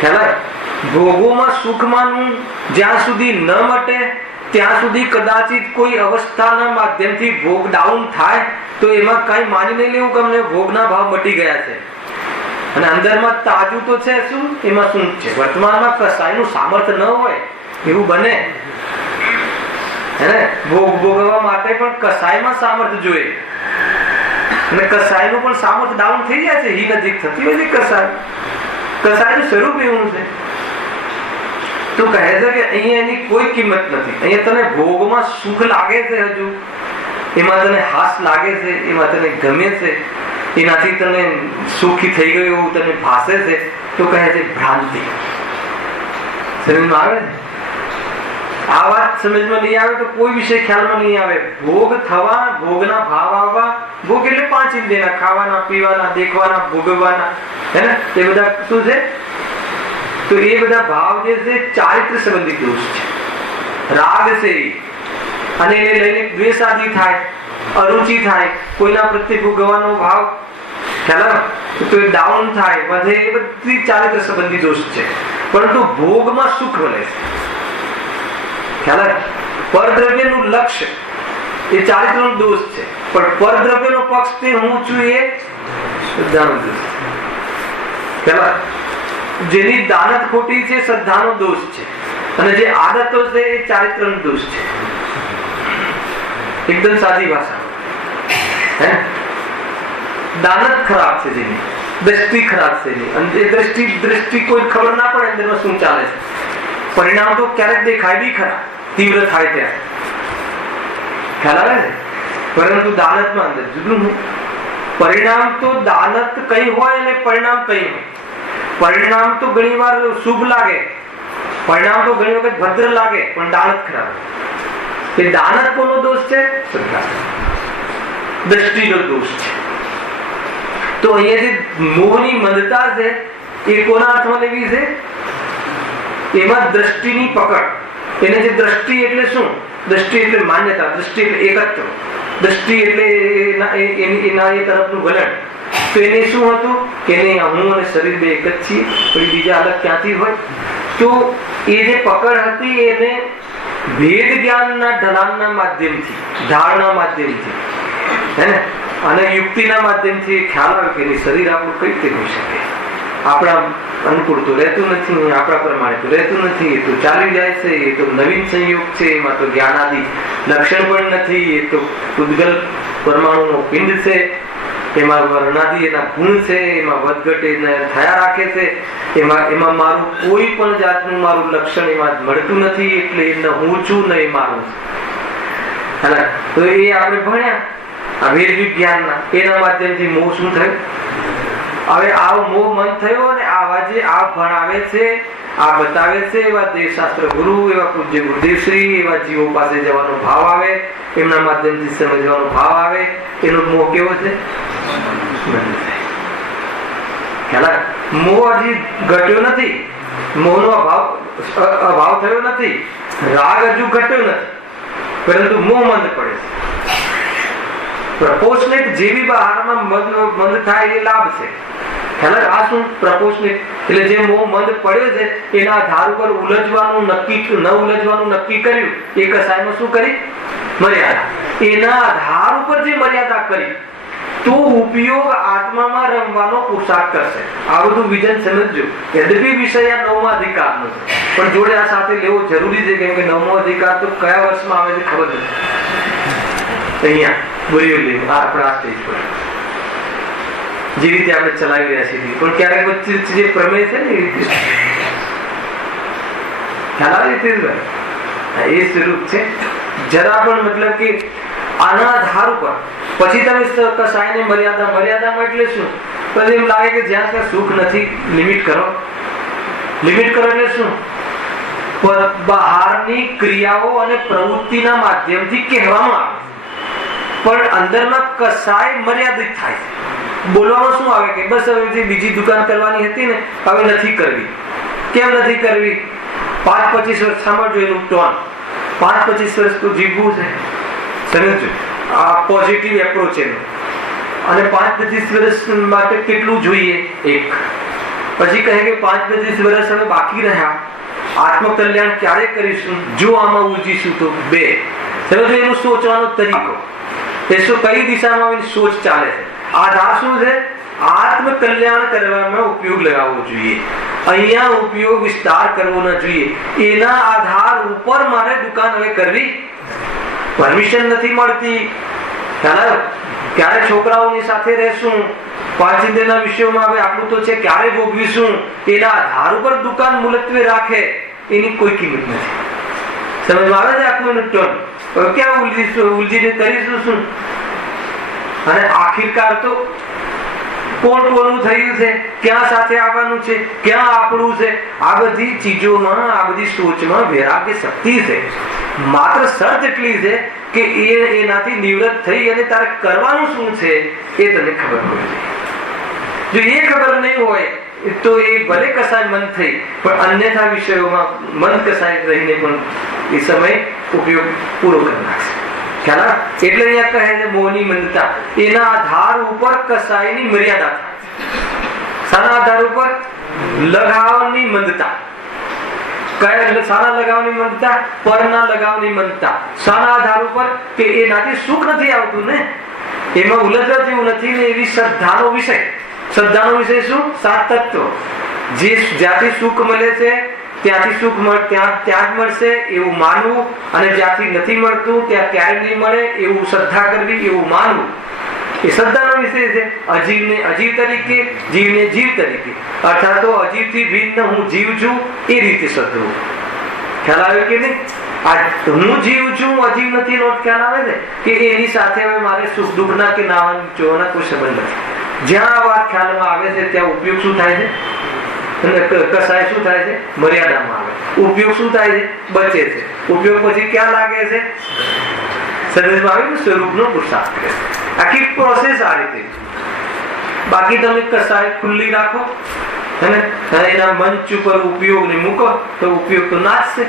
ખ્યાલ? ભોગોમાં સુખ માનવું જ્યાં સુધી ન મટે ત્યાં સુધી કદાચિત કોઈ અવસ્થાના માધ્યમથી ભોગ ડાઉન થાય તો એમાં કઈ માની નહીં લેવું કે અમને ભોગના ભાવ મટી ગયા છે. અને અંદરમાં તાજું તો છે શું? એમાં શું છે? વર્તમાનમાં કસાયનું સામર્થ્ય ન હોય એવું બને, હે ને? ભોગવવા માટે પણ કસાયમાં સામર્થ્ય જોઈએ, અને કસાયનું પણ સામર્થ્ય ડાઉન થઈ જાય છે. હી નજીક થતી હોય છે કસાયનું સ્વરૂપ એવું છે. તો કહે છે કે અહીંયા એની કોઈ કિંમત નથી. અહીંયા તને ભોગમાં સુખ લાગે છે, હજુ એમાં તને હાસ લાગે છે, એમાં તને ગમે છે, એનાથી તને સુખી થઈ ગયું એવું તને ભાસે છે, તો કહે છે ભ્રાંતિ. સમજમાં આવે ને? આ વાત સમજમાં નહીં આવે તો કોઈ વિષય ખ્યાલમાં નહીં આવે. ભોગ થવા, ભોગના ભાવ આવવા. ભોગ એટલે 5 ઇન્દ્રિયના, ખાવાના, પીવાના, દેખવાના, ભોગવવાના, હે ને? એ બધા શું છે? તો એ બધા ભાવ જે છે ચારિત્ર સંબંધી દોષ છે. રાગ છે, અને એને લઈને દ્વેષ આદિ થાય, અરુચિ થાય, કોઈના પ્રત્યે ભોગવવાનો ભાવ તો એ ડાઉન થાય, વધે, એ બધી ચારિત્ર સંબંધી દોષ છે. પરંતુ ભોગમાં સુખ મળે છે, પરદ્રવ્યનું લક્ષ્ય એ ચારિત્રનો દોષ છે, પણ પરદ્રવ્યનો પક્ષ તે હું છું એ શ્રદ્ધાનો દોષ છે. જેની દાનત ખોટી છે શ્રદ્ધાનો દોષ છે, અને જે આદતો છે એ ચારિત્રનો દોષ છે. એકદમ સાદી ભાષા. દાનત ખરાબ છે જેની, દ્રષ્ટિ ખરાબ છે એની, અને એ દ્રષ્ટિ કોઈ ખબર ના પડે અંદરમાં શું ચાલે છે. પરિણામ તો ક્યારેક દેખાય બી ખરા, તીવ્ર થાય ત્યાં ખ્યાલ આવે ને. પરંતુ દાનતમાં અંદર જુદું હોય. પરિણામ તો દાનત કઈ હોય અને પરિણામ કઈ હોય. પરિણામ તો ઘણી વાર શુભ લાગે, પરિણામ તો ઘણી વખત ભદ્ર લાગે, પણ દાનત ખરાબ. એ દાનત કોનો દોષ છે? દ્રષ્ટિનો દોષ છે. તો અહીંયા જે મોહની મંદતા છે એ કોના હાથમાં લેવી છે? એમાં દ્રષ્ટિની પકડ. એને જે દ્રષ્ટિ એટલે શું? દ્રષ્ટિ એટલે માન્યતા, દ્રષ્ટિ એટલે એકત્વ, દ્રષ્ટિ એટલે એના એ તરફનું વલણ. તો એને શું હતું કે હું અને શરીર બે એક જ છીએ, પછી બીજા અલગ ક્યાંથી હોય? તો એ જે પકડ હતી એને ભેદ જ્ઞાનના ઢલાનના માધ્યમથી, ઢાળના માધ્યમથી, હે ને, અને યુક્તિના માધ્યમથી ખ્યાલ આવે કે શરીર આપણું કઈ રીતે હોઈ શકે, આપણા અનુકૂળ તો રહેતું નથી, આપણા પ્રમાણે તો રહેતું નથી, એ તો ચાલી જાય છે, એ તો નવીન સંયોગ છે, એમાં તો જ્ઞાનાદિ લક્ષણ પણ નથી, એ તો ઉદ્ગલ પરમાણુનો પિંડ છે, એમાં વર્ણાદિ એના ગુણ છે, એમાં વધઘટ એને થયા રાખે છે, એમાં મારું કોઈ પણ જાતનું મારું લક્ષણ એમાં મળતું નથી, એટલે ન હું છું ને એ મારું છે. તો એ આપણે ભણ્યા આ વેદ વિજ્ઞાનના, એના માધ્યમથી મોહ શું થયું? હવે આવો મોહ મન થયો ને આવા જે આ ભણાવે છે, આ બતાવે છે, એવા દેવશાસ્ત્ર ગુરુ, એવા પૂજ્ય ગુરુદેવશ્રી, એવા જીવો પાસે જવાનો ભાવ આવે, એમના માધ્યમથી સમજવાનો ભાવ આવે, એનો મોહ કેવો છે? મોહ હજી ઘટ્યો નથી, મોહનો અભાવ થયો નથી, રાગ હજુ ઘટ્યો નથી, પરંતુ મોહ મંદ પડે છે. પ્રપોર્શનેટ જેવી બહારમાં મંદ થાય એ લાભ છે. આ શું પ્રપોર્શનેટ? એટલે જે મોહ મંદ પડ્યો છે એના આધાર ઉપર ઉલઝવાનું નક્કી, ન ઉલઝવાનું નક્કી કર્યું. એ કસાયમાં શું કરી? મર્યાદા. એના આધાર ઉપર જે મર્યાદા કરી તો ઉપયોગ આત્મામાં રમવાનો પોશાક કરશે. આ બધું વિઝન સમજજો. યદ્યપિ વિષય આ 9મા અધિકારનો છે, પણ જોડે આ સાથે લેવો જરૂરી છે, કેમ કે 9મો અધિકાર તો કયા વર્ષમાં આવે છે ખબર નથી. અહીંયા બોલ્યો લેવું આપણા આ સ્ટેજ પર જે રીતે આપણે ચલાવી રહ્યા છીએ, પણ ક્યારેક વચ્ચે જે પ્રમેય છે ને એ રીતે ખ્યાલ આવે રીતે એ સ્વરૂપ છે. જરા પણ મતલબ કે આના આધાર ઉપર પછી તમે કસાયને મર્યાદામાં એટલે શું? પછી એમ લાગે કે જ્યાં ત્યાં સુખ નથી, લિમિટ કરો. લિમિટ કરો એટલે શું? બહારની ક્રિયાઓ અને પ્રવૃત્તિના માધ્યમથી કહેવામાં આવે, પણ અંદરમાં કસાય મર્યાદિત થાય. બોલવામાં શું આવે કે બસ હવે જે બીજી દુકાન કરવાની હતી ને હવે નથી કરવી. કેમ નથી કરવી? 5-25 વર્ષ સાંભળજો એનું ટોન. 5-25 વર્ષ તો જીવવું છે, સમજો આ પોઝિટિવ એપ્રોચ એનો. અને 5-25 વર્ષ માટે કેટલું જોઈએ? 1. પછી કહે કે 5-25 વર્ષ હવે બાકી રહ્યા, આત્મકલ્યાણ ક્યારે કરીશું? જો આમાં ઉલજીશું તો 2. સમજો એનું સોચવાનો તરીકો, એ શું કઈ દિશામાં એની સોચ ચાલે છે. આધાર શું છે? આત્મકલ્યાણ કરવામાં ઉપયોગ લગાવવો જોઈએ, અહીંયા ઉપયોગ વિસ્તાર કરવો ન જોઈએ. એના આધાર ઉપર મારે દુકાન હવે કરવી, પરમિશન નથી મળતી. ક્યારે છોકરાઓની સાથે રહેશું, પાંચિંદ્રના વિષયોમાં હવે આટલું તો છે, ક્યારે ભોગવીશું? એના આધાર ઉપર દુકાન મુલતવી રાખે, એની કોઈ કિંમત નથી. સમજમાં આવે છે આખું એનું ટર્ન? ક્યાં ઉલજીને કરીશું શું? અને આખિરકાર તો કોણ કોનું થયું છે, ક્યાં સાથે આવવાનું છે, ક્યાં આપણું છે, આ બધી ચીજોમાં, આ બધી સોચમાં વૈરાગ્ય શક્તિ છે. માત્ર શરત એટલી છે કે એનાથી નિવૃત્ત થઈ અને તારે કરવાનું શું છે એ તને ખબર હોય. જો એ ખબર નહીં હોય તો એ ભલે કસાય મન થઈ, પણ અન્યથા વિષયોમાં મન કસાય રહીને પણ એ સમય ઉપયોગ પૂરો કરી નાખશે. ખ્યાલ? એટલે અહીંયા કહે છે મોહની મંદતા એના આધાર ઉપર કસાયની મર્યાદા થાય. શાના આધાર ઉપર? લગાવની મંદતા. કયા સારા લગાવની મંદતા? પરના લગાવની મંદતા. શાના આધાર ઉપર? કે એનાથી સુખ નથી આવતું ને, એમાં ઉલઝવા જેવું નથી ને, એવી શ્રદ્ધાનો વિષય. શ્રદ્ધાનો વિષય શું? સાત તત્વ. જે જ્યાંથી સુખ મળે છે ત્યાંથી સુખ ત્યાં જ મળશે એવું માનવું, અને જ્યાંથી નથી મળતું ત્યાં ક્યારે નહીં મળે એવું શ્રદ્ધા કરવી, એવું માનવું. એ શ્રદ્ધાનો વિષય છે. અજીવને અજીવ તરીકે, જીવને જીવ તરીકે, અર્થાત તો અજીવથી ભિન્ન હું જીવ છું એ રીતે શ્રદ્ધવું. ખ્યાલ આવે કે નહીં? હું જીવ છું, અજીવ નથી નો ખ્યાલ આવે ને, કે એની સાથે હવે મારે સુખ દુઃખના કે નાવાના જોવાના કોઈ સંબંધ નથી. જ્યાં આ વાત ખ્યાલમાં આવે છે ત્યાં ઉપયોગ શું થાય છે? કસાય શું થાય છે? મર્યાદામાં આવે. ઉપયોગ શું થાય છે? બચે છે. ઉપયોગ પછી ક્યાં લાગે છે? સર્વિસમાં આવી સ્વરૂપનો પુરુષાર્થ કરે. આખી પ્રોસેસ આ રીતે. બાકી તમે કસાય ખુલ્લી રાખો અને એના મંચ ઉપર ઉપયોગ ને મૂકો તો ઉપયોગ તો નાચશે.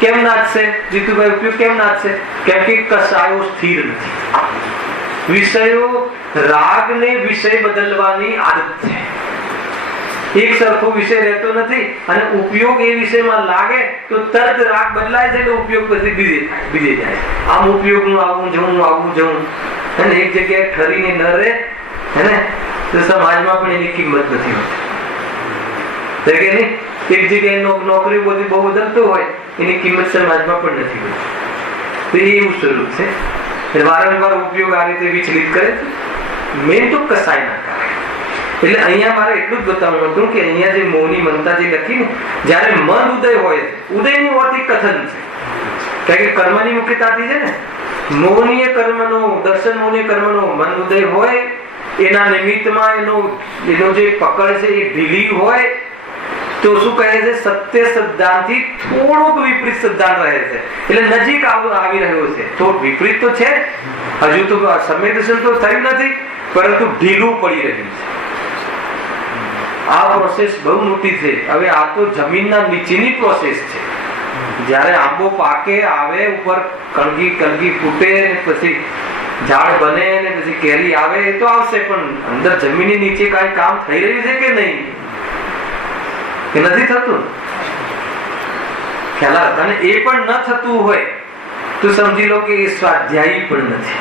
કેમ નાચશે જીતુભાઈ? ઉપયોગ કેમ નાચશે? કેમ કે કસાયો સ્થિર નથી. વિષયો રાગ ને વિષય બદલવાની આદત છે. એક સરખો વિષય રહેતો નથી, અને ઉપયોગ એ વિષયમાં લાગે તો તરત રાગ બદલાય છે, એટલે ઉપયોગ પછી બીજે જાય. આમ ઉપયોગનું આવું જવું અને એક જગ્યાએ ઠરીને ન રહે હે તો સમાજમાં પણ એની કિંમત નથી હોતી. કે નહીં? એક જગ્યાએ નોકરી બધી બહુ બદલતો હોય એની કિંમત સમાજમાં પણ નથી હોતી. તો એ એવું સ્વરૂપ છે. વારંવાર ઉપયોગ આ રીતે વિચલિત કરે છે. મેન તો કસાય ના કરે. એટલે અહીંયા મારે એટલું જ બતાવવું હતું કે અહીંયા જે મોહની મમતા જે લખી ને, જયારે મન ઉદય હોય છે, ઉદયની હોવાથી કથન છે, કારણ કે કર્મની મુખ્યતાથી છે ને. મોહનીય કર્મનો, દર્શન મોહનીય કર્મનો મન ઉદય હોય, એના નિમિત્તમાં એનો જે પકડ છે એ ઢીલી હોય તો શું કહે છે? સત્ય સિદ્ધાંતથી થોડુંક વિપરીત સિદ્ધાંત રહે છે, એટલે નજીક આવી રહ્યો છે. થોડું વિપરીત તો છે, હજુ તો સંવેદનશીલ તો થયું નથી, પરંતુ ઢીલું પડી રહ્યું છે. આ પ્રોસેસ બહુ મોટી છે. હવે આ તો જમીનના નીચેની પ્રોસેસ છે. જ્યારે આંબો પાકે, આવે, ઉપર કલગી ફૂટે, પછી ઝાડ બને ને પછી કેરી આવે, એ તો આવશે, પણ અંદર જમીનની નીચે કઈ કામ થઈ રહ્યું છે કે નહીં? કે નથી થતું? ખ્યાલ? અને એ પણ ન થતું હોય તો સમજી લો કે એ સ્વાધ્યાયી પણ નથી.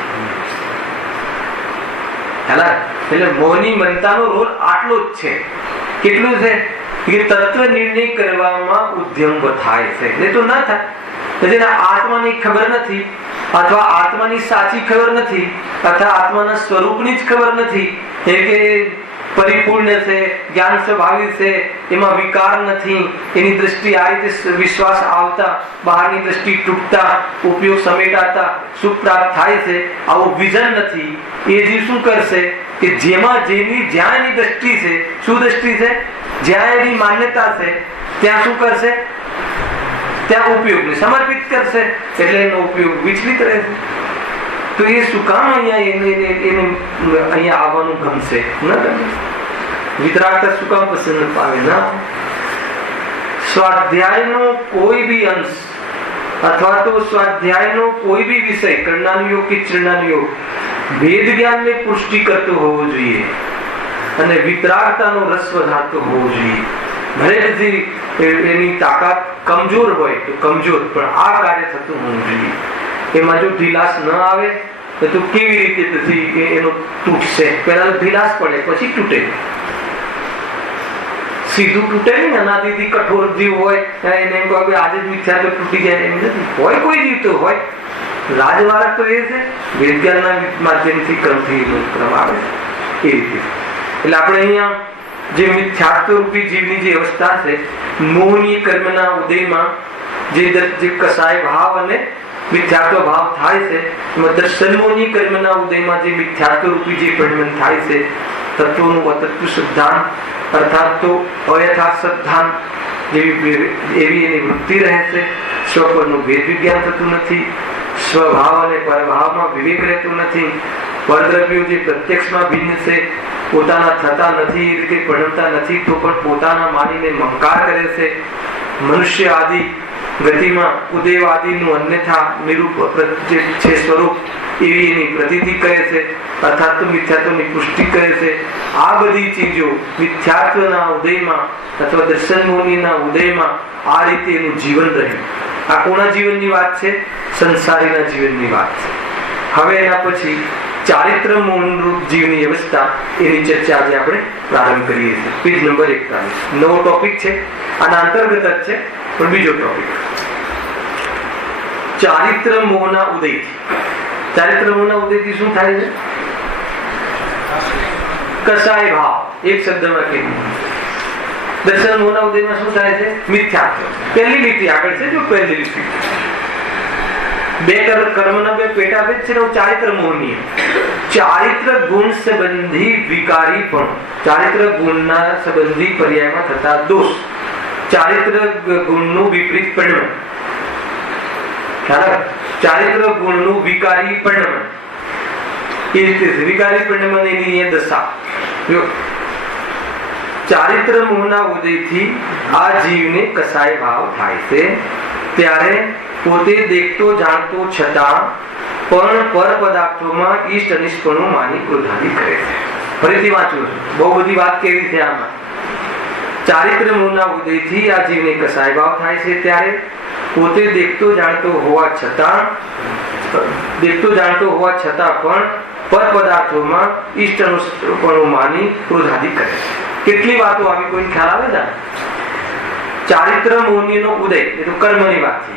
ખ્યાલ? એટલે મોહની મનતાનો રોલ આટલો જ છે. કેટલું છે? કે તત્વ નિર્ણય કરવામાં ઉદ્યમ થાય છે, એ તો ન થાય. જેને આત્માની ખબર નથી, અથવા આત્માની સાચી ખબર નથી, અથવા આત્માના સ્વરૂપની જ ખબર નથી, એ કે પરિપૂર્ણ છે, જ્ઞાન સ્વભાવી છે, એમાં વિકાર નથી, એની દ્રષ્ટિ આ રીતે વિશ્વાસ આવતા, બહારની દ્રષ્ટિ તૂટતા, ઉપયોગ સમેટાતા સુખ પ્રાપ્ત થાય છે, આવું વિઝન નથી. એ જે શું કરશે કે જેમાં જેની જ્યાં એની દ્રષ્ટિ છે, શું દ્રષ્ટિ છે? જ્યાં એની માન્યતા છે ત્યાં શું કરશે? ત્યાં ઉપયોગને સમર્પિત કરશે, એટલે એનો ઉપયોગ વિચલિત રહેશે. તો એ શું કામ અહીંયા આવવાનું ગમશે? ન ગમે. વિતરાગતા શું કામ પસંદ પામે? ના. સ્વાધ્યાયનો કોઈ બી અંશ અથવા તો સ્વાધ્યાયનો કોઈ બી વિષય, કરણાનો યોગ કે ચરણાનો યોગ, ભેદ જ્ઞાનને પુષ્ટિ કરતો હોવો જોઈએ અને વિતરાગતાનો રસ વધારતો હોવો જોઈએ. ભલે પછી એની તાકાત કમજોર હોય તો કમજોર, પણ આ કાર્ય થતું હોવું જોઈએ. એમાં જો ઢીલાસ ન આવે તો કેવી રીતે પછી એનો તૂટશે? પહેલા ઢીલાસ પડે પછી તૂટે. સીધું તૂટે નહીં. અનાદિથી કઠોર જીવ હોય એને એમ કહે આજે જ મિથ્યા તો તૂટી જાય, એમ નથી. હોય કોઈ જીવ તો હોય. રાજવારક તો એ છે વિજ્ઞાનના માધ્યમથી ક્રમ આવે એ રીતે. એટલે આપણે અહીંયા જે મિથ્યાત્વ રૂપી જીવની જે અવસ્થા છે, મોહની કર્મના ઉદયમાં જે કસાય ભાવ અને મિથ્યાત્વ ભાવ થાય છે, એમાં દર્શનમોહની કર્મના ઉદયમાં જે મિથ્યાત્વ રૂપી જે પરિણમન થાય છે, તત્વોનું અતત્વ સિદ્ધાંત અર્થાત તો અયથાર્થ સિદ્ધાંત એવી એની વૃત્તિ રહે છે. સ્વપરનું ભેદ વિજ્ઞાન થતું નથી, સ્વભાવ અને પરભાવમાં વિવેક રહેતો નથી, પરદ્રવ્યો જે પ્રત્યક્ષમાં ભિન્ન છે, પોતાના થતા નથી, એ રીતે પરિણમતા નથી, તો પણ પોતાના માનીને મમકાર કરે છે. મનુષ્ય આદિ ગતિમાં ઉદયવાદીનું અન્યથા નિરૂપ જે છે સ્વરૂપ એવી એની પ્રતીતિ કરે છે, અર્થાત મિથ્યાત્વની પુષ્ટિ કરે છે. આ બધી ચીજો મિથ્યાત્વના ઉદયમાં અથવા દર્શન મોહનીના ઉદયમાં આ રીતે એનું જીવન રહ્યું. આ કોના જીવનની વાત છે? સંસારીના જીવનની વાત છે. હવે એના પછી ચારિત્ર મોહનરૂપ જીવની વ્યવસ્થા એની ચર્ચા આજે આપણે પ્રારંભ કરીએ છીએ. Page number 41. નવો ટોપિક છે, આના અંતર્ગત જ છે, પણ બીજો ટોપિક. ચારિત્ર મોહના ઉદયથી. ચારિત્ર મોહના ઉદયથી શું થાય છે? કસાય ભાવ. એક શબ્દમાં કીધું. દર્શન મોહના ઉદયમાં શું થાય છે? મિથ્યાત્વ. પહેલી લીટી આગળ છે, જો પહેલી લીટી બે કર્મના બે પેટાભેદ છે. ચારિત્ર મોહની ચારિત્ર ગુણ સંબંધી વિકારી પણ, ચારિત્ર ગુણના સંબંધી પર્યાયમાં થતા દોષ, ચારિત્ર ગુણનું વિપરીત પરિણામ, ચારિત્ર ગુણનું વિકારી પરિણામ, એ રીતે વિકારી પરિણામ એની દશા. ચારિત્ર મોહના ઉદયથી આ જીવને કસાય ભાવ થાય છે. ત્યારે પોતે દેખતો જાણતો છતાં પણ પર પદાર્થોમાં ઈષ્ટ અનિષ્ટપણું માની ક્રોધાદિ કરે છે. ફરીથી વાંચું છું, બહુ બધી વાત કેવી છે આમાં. ચારિત્ર મોહના ઉદયથી આ જીવને કસાય ભાવ થાય છે. ત્યારે પોતે દેખતો જાણતો હોવા છતાં પણ પર પદાર્થોમાં ઈષ્ટ અનિષ્ટપણું માની ક્રોધાદિ કરે છે. કેટલી વાતો આવી, કોઈ ખ્યાલ આવે છે? ચારિત્ર મોહનીનો ઉદય એ તો કર્મની વાત છે.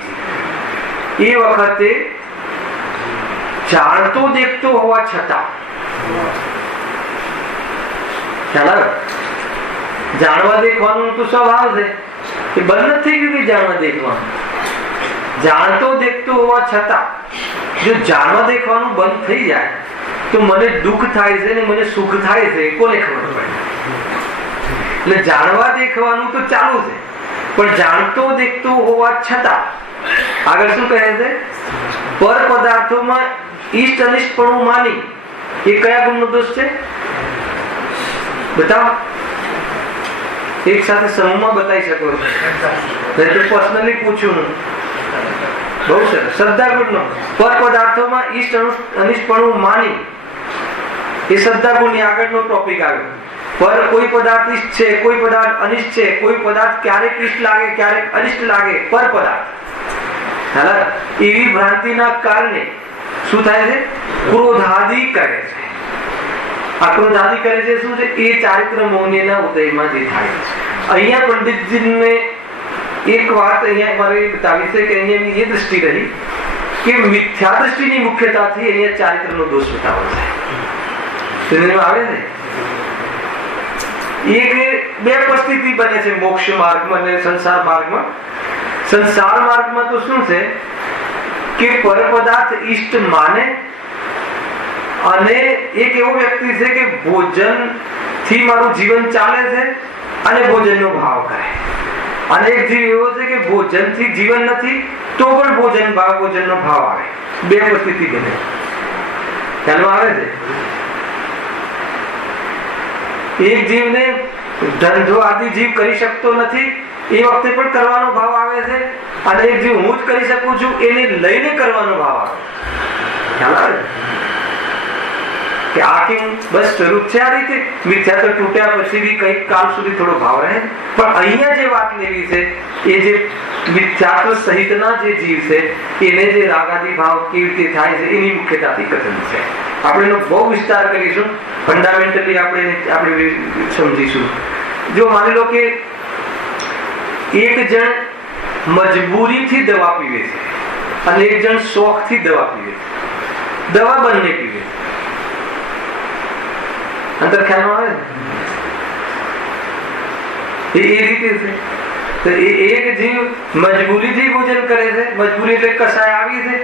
એ વખતે જાણતો દેખતો હોવા છતાં, ખ્યાલ આવે? જાણવા દેખવાનું તો સ્વભાવ છે, એ બંધ નથી ગયું કે જાણવા દેખવાનું. જાણતો દેખતો હોવા છતાં જો જાણવા દેખવાનું બંધ થઈ જાય તો મને દુઃખ થાય છે ને મને સુખ થાય છે, કોને ખબર પડે? એટલે જાણવા દેખવાનું તો ચાલુ છે, પણ જાણતો દેખતો હોવા છતાં આગળ શું કહે છે? પર પદાર્થોમાં ઈષ્ટ અનિષ્ટપણું માની. એ કયા ગુણનો દોષ છે? બતાવો. એક સાથે સમૂહમાં બતાવી શકો છો, નહીં તો પર્સનલી પૂછું. બહુ સરસ. શ્રદ્ધા ગુણનો પર પદાર્થોમાં ઈષ્ટ અનિષ્ટપણું માની. એ શ્રદ્ધા ગુણની આગળનો ટોપિક આવ્યો. પર કોઈ પદાર્થ ઈષ્ટ છે, કોઈ પદાર્થ અનિષ્ટ છે, કોઈ પદાર્થ ક્યારેક ઈષ્ટ લાગે ક્યારેક અનિષ્ટ લાગે. પર પદાર્થ એવી ભ્રાંતિના કારણે શું થાય છે? ક્રોધાદિ કરે છે. આ ક્રોધાદિ કરે છે શું છે? એ ચારિત્ર મોહનીના ઉદયમાં જે થાય છે. અહીંયા પંડિતજીને એક વાત અહીંયા મારે બતાવી છે કે અહીંયા એ દ્રષ્ટિ રહી કે મિથ્યા દ્રષ્ટિની મુખ્યતાથી અહીંયા ચારિત્રનો દોષ બતાવો છે. આવે છે એક બે પરિસ્થિતિ બને છે મોક્ષ માર્ગમાં અને સંસાર માર્ગમાં. સંસાર માર્ગમાં તો શું છે કે પર પદાર્થ ઈષ્ટ માને, અને એક એવો વ્યક્તિ છે કે ભોજન થી મારું જીવન ચાલે છે અને ભોજનનો ભાવ કરે. અને એક જીવ એવો છે કે ભોજન થી જીવન નથી તો પણ ભોજનનો ભાવ આવે. બે પરિસ્થિતિ બને. ખ્યાલમાં આવે છે? એક જીવને ધંધો આદિ જીવ કરી શકતો નથી, એ વખતે પણ કરવાનો ભાવ આવે છે. અને એક જીવ હું જ કરી શકું છું એને લઈને કરવાનો ભાવ આવે. ખ્યાલ આવે કે આ કેમ બસ સ્વરૂપ છે આ રીતે? મિથ્યાત્વ તૂટ્યા પછી બી કઈક કાળ સુધી થોડો ભાવ રહે. પણ અહીંયા જે વાત લેવી છે એ જે મિથ્યાત્વ સહિતના જે જીવ છે એને જે રાગાદી ભાવ કેવી રીતે થાય છે એની મુખ્યતાથી કથન છે. આપણે એનો બહુ વિસ્તાર કરીશું. ફંડામેન્ટલી આપણે સમજીશું. જો માની લો કે એક જણ મજબૂરીથી દવા પીવે છે અને એક જણ શોખથી દવા પીવે છે. દવા બંને પીવે છે. અંતર ખ્યાલમાં આવે ને? એ રીતે છે. તો એક જીવ મજબૂરીથી ભોજન કરે છે, મજબૂરી એટલે કસાય આવી છે,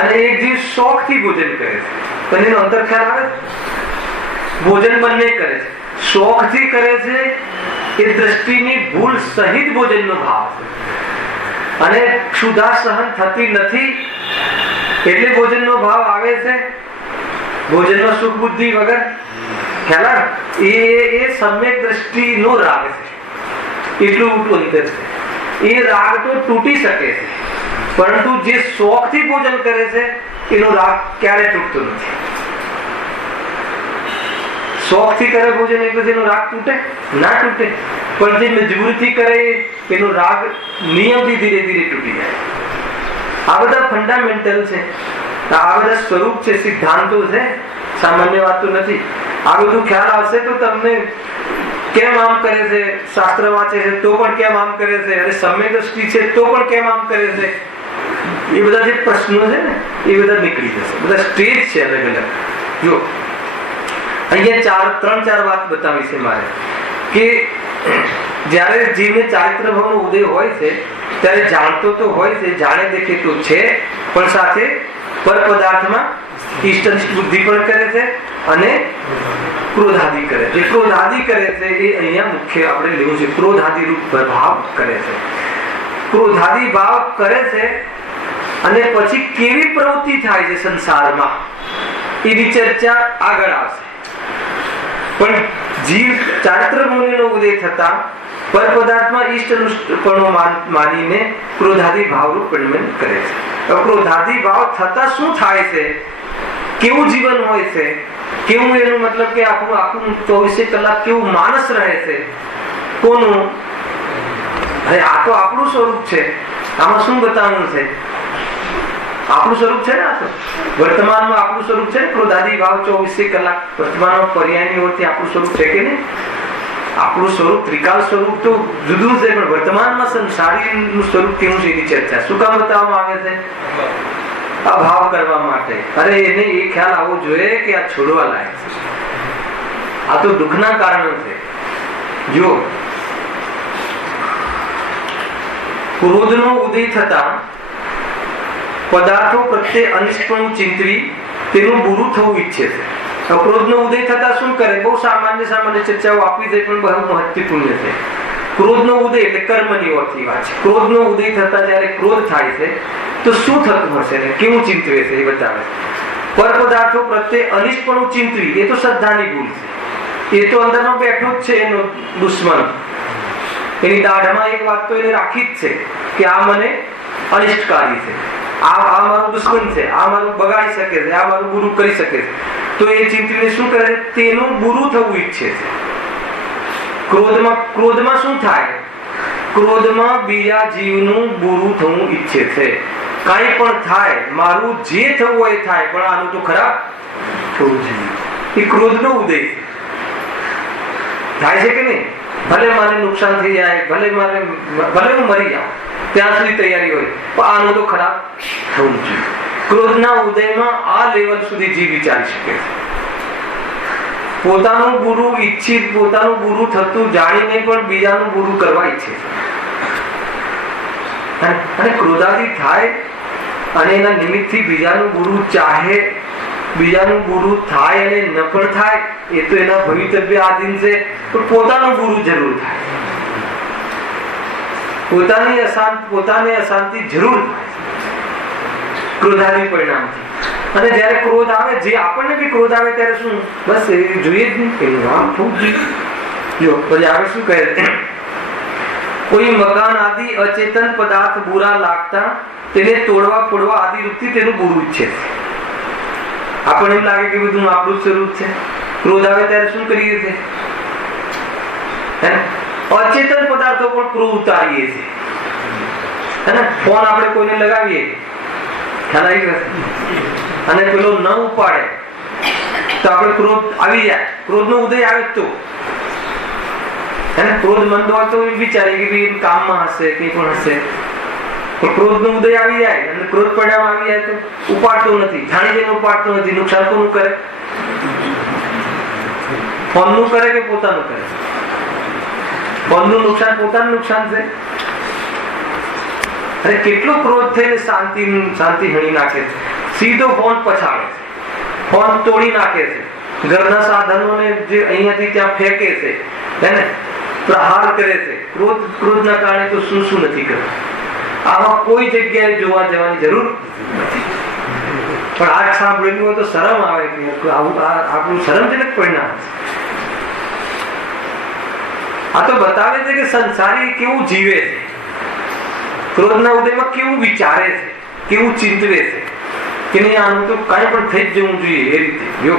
અને એક જીવ શોખથી ભોજન કરે છે. પણ એનો અંતર ખ્યાલ આવે? ભોજન બંને કરે છે. શોખથી કરે છે એ દ્રષ્ટિની ભૂલ સહિત ભોજનનો ભાવ છે, અને ક્ષુધા સહન થતી નથી એટલે ભોજનનો ભાવ આવે છે. ભોજનનો સુખ બુદ્ધિ વગર. ખ્યાલ? એ સમ્યક દ્રષ્ટિનો રાગ છે. એટલું મોટું અંતર છે. એ રાગ તો તૂટી શકે છે, પરંતુ જે શોખથી ભોજન કરે છે એનો રાગ ક્યારે તૂટતો નથી. શોખથી કરે ભોજન એટલે એનો રાગ તૂટે ના તૂટે, પણ જે મજબૂરીથી કરે એનો રાગ નિયમથી ધીરે ધીરે તૂટી જાય. આ બધા ફંડામેન્ટલ છે, આ બધા સ્વરૂપ છે, સિદ્ધાંતો છે, સામાન્ય વાત તો નથી. આ બધું ખ્યાલ આવશે તો તમને કેમ આમ કરે છે, શાસ્ત્ર વાંચે છે તો પણ કેમ આમ કરે છે, અને સમય દ્રષ્ટિ છે તો પણ કેમ આમ કરે છે, એ બધા જે પ્રશ્નો છે ને એ બધા નીકળી જશે. બધા સ્ટેજ છે અલગ અલગ. જો અહીંયા 3-4 વાત બતાવી છે મારે કે જ્યારે જીવને ચારિત્ર ભાવનો ઉદય હોય છે ત્યારે જાણતો તો હોય છે, જાણે દેખે તો છે, પણ સાથે પર પદાર્થમાં ઇષ્ટ બુદ્ધિ પણ કરે છે અને ક્રોધાદિ કરે. જે ક્રોધાદિ કરે છે એ અહીંયા મુખ્ય આપણે લેવું છે. ક્રોધાદિ રૂપ ભાવ કરે છે. ક્રોધાદિ ભાવ કરે છે અને પછી કેવી પ્રવૃત્તિ થાય છે સંસારમાં એની ચર્ચા આગળ આવશે. પણ જીવ ચારિત્ર મુનિનો ઉદય થતા પર પદાર્થમાં ઈષ્ટપણો માનીને ક્રોધાદિ ભાવરૂપ પરિણમન કરે છે. ક્રોધાદિ ભાવ થતા શું થાય છે, કેવું જીવન હોય છે, કેવું એનું મતલબ કે આખું 24 કલાક કેવું માનસ રહે છે, કોનું? અરે આ તો આપણું સ્વરૂપ છે. આમાં શું બતાવવાનું છે? આપણું સ્વરૂપ છે ને, આ તો વર્તમાનમાં આપણું સ્વરૂપ છે ને. ક્રોધાદિ ભાવ 24 કલાક વર્તમાનમાં પર્યાયની ઓળથી આપણું સ્વરૂપ છે કે નહીં? આપણું સ્વરૂપ ત્રિકાળ સ્વરૂપ તો જુદું છે, પણ વર્તમાનમાં સંસારીનું સ્વરૂપ કેવું છે એની ચર્ચા શું કામ બતાવવામાં આવે છે? આ ભાવ કરવા માટે. અરે એને એ ખ્યાલ આવવો જોઈએ કે આ છોડવા લાયક છે, આ તો દુઃખના કારણો છે. જો ક્રોધનો ઉદય થતા પદાર્થો પ્રત્યે અનિષ્ટપણું ચિંતવી તેનું બુરું થવું ઈચ્છે છે. ક્રોધનો ઉદય થતા શું કરે? બહુ સામાન્ય ચર્ચાઓ આપી દે, પણ બહુ મહત્વપૂર્ણ છે. ક્રોધનો ઉદય એટલે કર્મની ઓળખી વાત છે. ક્રોધનો ઉદય થતા જ્યારે ક્રોધ થાય છે તો શું થતું હશે ને કેવું ચિંતવે છે એ બતાવે. પર પદાર્થો પ્રત્યે અનિષ્ટપણું ચિંતવી એ તો શ્રદ્ધાની ભૂલ છે. એ તો અંદરમાં બેઠો જ છે એનો દુશ્મન. એની દાઢમાં એક વાત તો એને રાખી જ છે કે આ મને અનિષ્ટકારી છે, આ મારું દુશ્મન છે, આ મારું બગાડી શકે છે, આ મારું બુરું કરી શકે છે. તો એ ચિંતવીને શું કરે? તેનું બુરું થવું ઈચ્છે છે. ક્રોધમાં શું થાય? ક્રોધમાં બીજા જીવનું બુરું થવું ઈચ્છે છે. કાંઈ પણ થાય, મારું જે થવું હોય એ થાય, પણ આનું તો ખરાબ થવું જોઈએ. એ ક્રોધનો ઉદય થાય છે કે નહીં? ભલે મારે નુકસાન થઈ જાય, ભલે હું મરી જાઉં, ત્યાં સુધી તૈયારી હોય, પણ આનું તો ખરાબ થવું જોઈએ. ક્રોધના ઉદયમાં આ લેવલ સુધી જીવ વિચારી શકે છે. પોતાનું બુરું ઈચ્છિત, પોતાનું બુરું થતું જાણીને પણ બીજાનું બુરું કરવા ઈચ્છે છે. અને ક્રોધાદિ થાય અને એના નિમિત્તથી બીજાનું બુરું ચાહે, બીજાનું બુરું થાય અને ન પણ થાય એ તો એના ભવિતવ્ય આધીન છે, પણ પોતાનું બુરું જરૂર થાય. પોતાની અશાંતિ જરૂર થાય ક્રોધાદિ પરિણામથી. અને જ્યારે ક્રોધ આવે, જે આપણને બી ક્રોધ આવે ત્યારે શું? બસ એ જોઈએ જ નહીં, એનું નામ થવું જોઈએ. જો પછી આગળ શું કહે? કોઈ મકાન આદિ અચેતન પદાર્થ બુરા લાગતા તેને તોડવા ફોડવા આદિ રૂપથી તેનું બુરું ઈચ્છે છે. આપણને એમ લાગે કે બધું આપણું સ્વરૂપ છે. ક્રોધ આવે ત્યારે શું કરીએ છીએ? અચેતન પદાર્થો પણ ક્રોધ ઉતારીએ છીએ. ફોન આપણે કોઈને લગાવીએ, ખ્યાલ આવી ગયો, અને પેલો ન ઉપાડે તો આપણે ક્રોધ આવી જાય. ક્રોધનો ઉદય આવે તો ક્રોધ મંદ હોય તો વિચારે કે કામમાં હશે, કંઈ પણ હશે. ક્રોધનો ઉદય આવી જાય અને ક્રોધ પરિણામ આવી જાય તો ઉપાડતો નથી, જાણી જઈને ઉપાડતો નથી. નુકસાન કોનું કરે? ફોનનું કરે કે પોતાનું કરે? ફોનનું નુકસાન પોતાનું નુકસાન છે. અરે કેટલો ક્રોધ થઈને શાંતિ હણી નાખે છે. સીધો ફોન પછાડે છે, ફોન તોડી નાખે છે, ઘરના સાધનોને જે અહીંયાથી ત્યાં ફેંકે છે, પ્રહાર કરે છે. ક્રોધના કારણે તો શું નથી કરતું. આમાં કોઈ જગ્યાએ જોવા જવાની જરૂર નથી. પણ આજ સાંભળેલું હોય તો શરમ આવે કે આપણું શરમજનક પરિણામ છે. આ તો બતાવે છે કે સંસારી કેવું જીવે છે. ક્રોધના ઉદયમાં કેવું વિચારે છે, કેવું ચિંતવે છે કે નહીં આનું તો કાંઈ પણ થઈ જ જવું જોઈએ એ રીતે જો.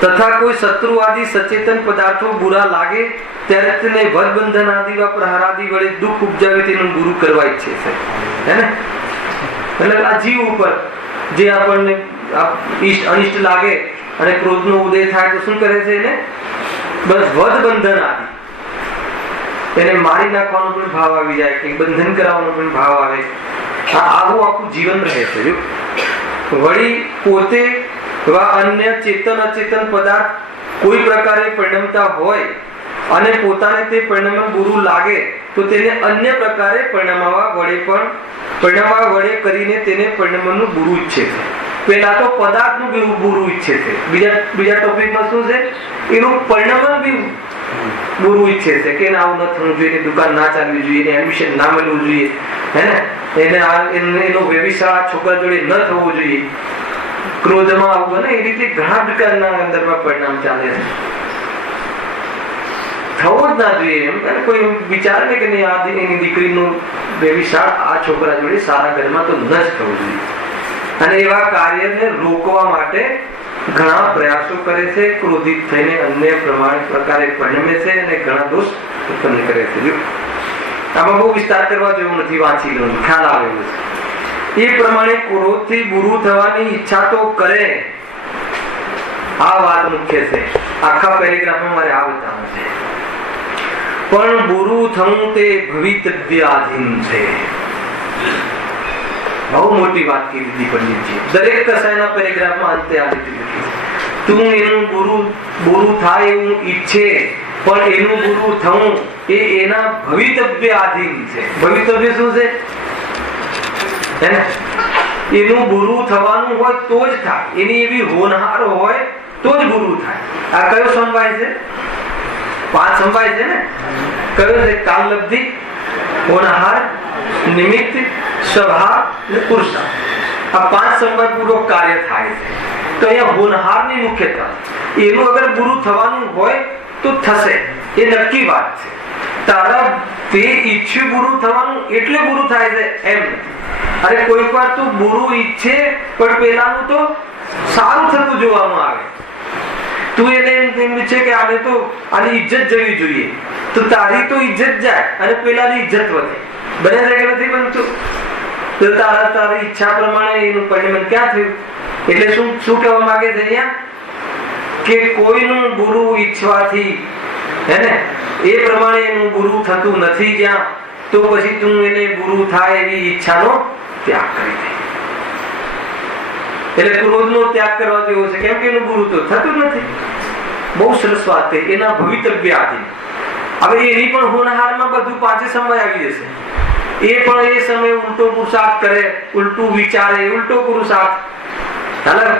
તથા કોઈ શત્રુ આદિ સચેતન પદાર્થો બુરા લાગે ત્યારે તેને વદબંધન આદિ વા પ્રહારાદિ વડે દુઃખ ઉપજાવી તેનું ગુરુ કરવા ઈચ્છે છે, હે ને? એટલે આ જીવ ઉપર જે આપણને અનિષ્ટ લાગે અને ક્રોધનો ઉદય થાય તો શું કરે છે એને? બસ વદબંધન આદિ, એને મારી નાખવાનો પણ ભાવ આવી જાય, કે બંધન કરાવવાનો પણ ભાવ આવે. આવું આખું જીવન રહે છે જો. વળી પોતે વા અન્ય ચેતન અચેતન પદાર્થ કોઈ પ્રકારે પરિણમતા હોય અને પોતાને તે પરિણામ બુરું લાગે તો તેને અન્ય પ્રકારે પરિણામવા વડે કરીને તેને પરિણામનું બુરું ઈચ્છે છે. પેલા તો પદાર્થનું બુરું ઈચ્છે છે, બીજા ટોપિકમાં શું છે? એનું પરિણામ બી બુરું ઈચ્છે છે કે આવું ન થવું જોઈએ, દુકાન ના ચાલવી જોઈએ, એડમિશન ના મળવું જોઈએ, હે ને? એનો વ્યભિચાર છોકરા જોડે ન થવો જોઈએ, ક્રોધમાં આવવું ને, એ રીતે ઘણા પ્રકારના અંદરમાં પરિણામ ચાલે છે. થવો જ ના જોઈએ એમ કોઈ વિચારે ને કે નહીં આ એની દીકરીનું વ્યભિચાર આ છોકરા જોડે સારા ઘરમાં તો ન જ થવું જોઈએ. અને એવા કાર્યને રોકવા માટે ઘણા પ્રયાસો કરે છે, ક્રોધિત થઈને અન્ય પ્રકારે પરિણમે છે અને ઘણા દોષ ઉત્પન્ન કરે છે. આમાં બહુ વિસ્તાર કરવા જેવું નથી, વાંચી લો, ખ્યાલ આવે છે. એ પ્રમાણે ક્રોધથી બુરું થવાની ઈચ્છા તો કરે. આ વાત મુખ્ય છે, આખા પેરેગ્રાફમાં મારે આ બતાવવું છે. પણ બુરું થવું તે ભવિતવ્યાધીન છે. બહુ મોટી વાત કીધી હતી પંડિતજી. દરેક કસાયના પેરેગ્રાફમાં અંતે આ રીતે લખી છે. તું એનું બુરું થાય એવું ઈચ્છે, પણ એનું બુરું થવું એ એના ભવિતવ્ય આધીન છે. ભવિતવ્ય શું છે? એનું બુરું થવાનું હોય તો જ થાય, એની એવી હોનહાર હોય તો જ બુરું થાય. આ કયો સમવાય છે? 5 સમવાય છે ને? કયો છે? કાલલબ્ધિ, હોનહાર, નિમિત્ત, સ્વભાવ અને પુરુષાર્થ. આ 5 સમવાય પૂર્વક કાર્ય થાય છે. તો અહીંયા હોનહારની મુખ્યતા, એનું અગર બુરું થવાનું હોય તો થશે, એ નક્કી વાત છે. તારા તે ઈચ્છ્યું બુરું થવાનું એટલે બુરું થાય છે એમ નથી. અરે કોઈક વાર તું બુરું ઈચ્છે પણ પેલાનું તો સારું થતું જોવામાં આવે. તું એને એમ છે કે આને તો આની ઇજ્જત જવી જોઈએ, તો તારી તો ઇજ્જત જાય અને પેલાની ઇજ્જત વધે. બને છે કે નથી બનતું? તો તારી ઈચ્છા પ્રમાણે એનું પરિણામ ક્યાં થયું? એટલે શું કહેવા માંગે છે અહીંયા? કે કોઈનું બુરું ઈચ્છવાથી, હે ને, એ પ્રમાણે એનું બુરું થતું નથી જ્યાં, તો પછી તું એને બુરું થાય એવી ઈચ્છાનો ત્યાગ કરી દે. એટલે ક્રોધનો ત્યાગ કરવા જેવો છે, કેમ કે એનું બુરું તો થતું નથી. બહુ સરસ વાત છે. એના ભવિતવ્ય આધીન. હવે એની પણ હોનહારમાં બધું 5 સમય આવી જશે. એ પણ એ સમયે ઉલટો પુરુષાર્થ કરે, ઉલટું વિચારે, ઉલટો પુરુષાર્થ.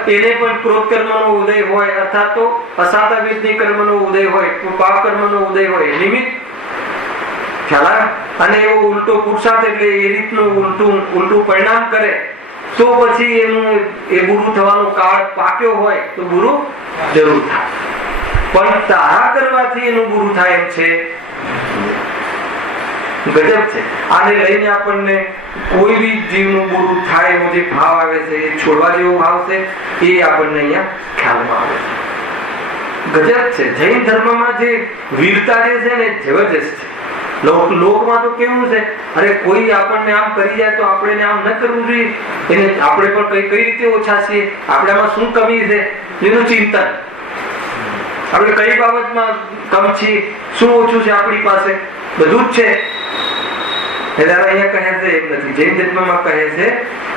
એને પણ ક્રોધ કર્મનો ઉદય હોય, અર્થાત તો અસાતાવિધની કર્મનો ઉદય હોય, પાપ કર્મનો ઉદય હોય, નિમિત્ત ખ્યાલ. અને એવો ઉલટો પુરુષાર્થ એટલે એ રીતનું ઉલટું પરિણામ કરે, તો પછી એનું એ બુરું થવાનો કાળ પાક્યો હોય તો બુરું જરૂર થાય. પણ તારા કરવાથી એનું બુરું થાય એમ છે. ગજબ છે. આને લઈને આપણને કોઈ બી જીવનું બુરું થાય એવો જે ભાવ આવે છે, એ છોડવા જેવો ભાવ છે, એ આપણને અહીંયા ખ્યાલમાં આવે છે. ગજબ છે. જૈન ધર્મમાં જે વીરતા જે છે ને જબરજસ્ત છે. લોકમાં તો કેવું છે, અરે કોઈ આપણને આમ કરી જાય તો આપણે આમ ન કરવું જોઈએ, એને આપણે પણ કઈ રીતે ઓછા છીએ, આપણામાં શું કમી છે એનું ચિંતન. આપણે કઈ બાબતમાં કમ છીએ, શું ઓછું છે આપણી પાસે, બધું જ છે. એટલે અહીંયા કહે છે એમ નથી. જૈન ધર્મમાં કહે છે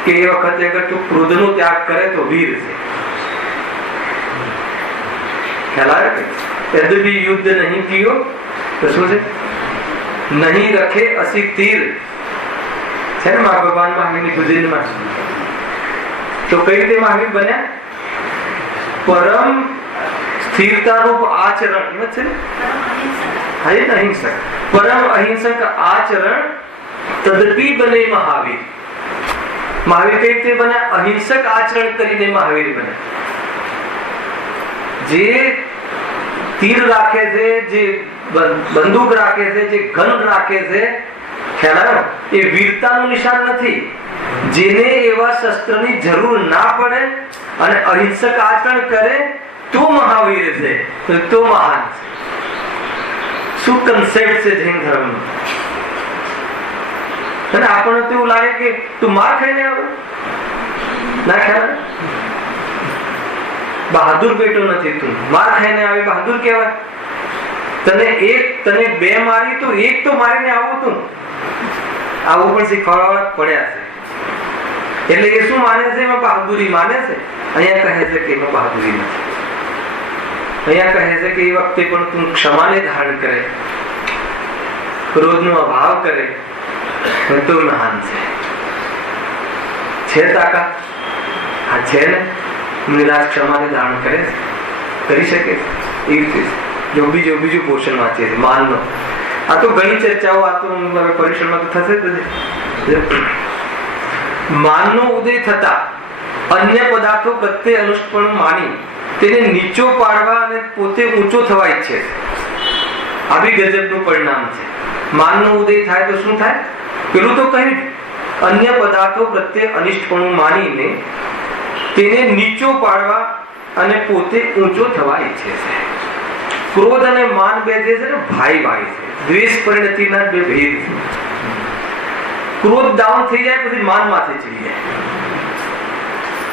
કે એ વખતે અગર તું ક્રોધનો ત્યાગ કરે તો વીર છે. ખ્યાલ આવે? યદ્યપિ યુદ્ધ નહીં કિયો તો શું છે? નહીં રખે અસી તીર છે ને ભગવાન મહાવીરની ભજનમાં. તો કઈ રીતે મહાવીર બન્યા? પરમ સ્થિરતા રૂપ આચરણ છે ને, અહિંસક, પરમ અહિંસક આચરણ તદપી બને મહાવીર. મહાવીર કઈ રીતે બન્યા? અહિંસક આચરણ કરીને મહાવીર બન્યા. જે તીર રાખે છે, જે બંદૂક રાખે છે, જે ગન રાખે છે, ખ્યાલ આવ્યો? એ વીરતાનું નિશાન નથી. જેને એવા શસ્ત્રની જરૂર ના પડે અને અહિંસક આચરણ કરે તો મહાવીર છે, તો મહાન છે. શું કન્સેપ્ટ છે જૈન ધર્મ? અને આપણને તો એવું લાગે કે તું માર ખાઈને આવે ના, ખ્યાલ બહાદુર બેટો નથી, તું માર ખાઈને આવે બહાદુર કહેવાય? તને બે મારી તો એક તો મારીને આવું તું, આવું પણ શીખવાડવા પડ્યા છે. એટલે એ શું માને છે? એમાં બહાદુરી માને છે. અહીંયા કહે છે કે એમાં બહાદુરી નથી. અહીંયા કહે છે કે એ વખતે પણ તું ક્ષમાને ધારણ કરે, ક્રોધનો અભાવ કરે તો મહાન છે. તાકાત આ છે ને? નિરાશ ક્ષમાને ધારણ કરે છે, કરી શકે છે. એ રીતે જો બીજું પોર્શન વાંચીએ છીએ માનનો. આ તો ઘણી ચર્ચાઓ, આ તો પરિષદમાં તો થશે જ. માનનો ઉદય થતા અન્ય પદાર્થો પ્રત્યે અનુષ્ઠપણ માની તેને નીચો પાડવા અને પોતે ઊંચો થવા ઈચ્છે છે. આ બી ગજબનું પરિણામ છે. માનનો ઉદય થાય તો શું થાય? પેલું તો કહ્યું, અન્ય પદાર્થો પ્રત્યે અનિષ્ટપણું માનીને તેને નીચો પાડવા અને પોતે ઊંચો થવા ઈચ્છે છે. ક્રોધ અને માન બે જે છે ને ભાઈ છે. દ્વેષ પરિણતિના બે ભેદ છે. ક્રોધ ડાઉન થઈ જાય પછી માન માથે ચડી જાય.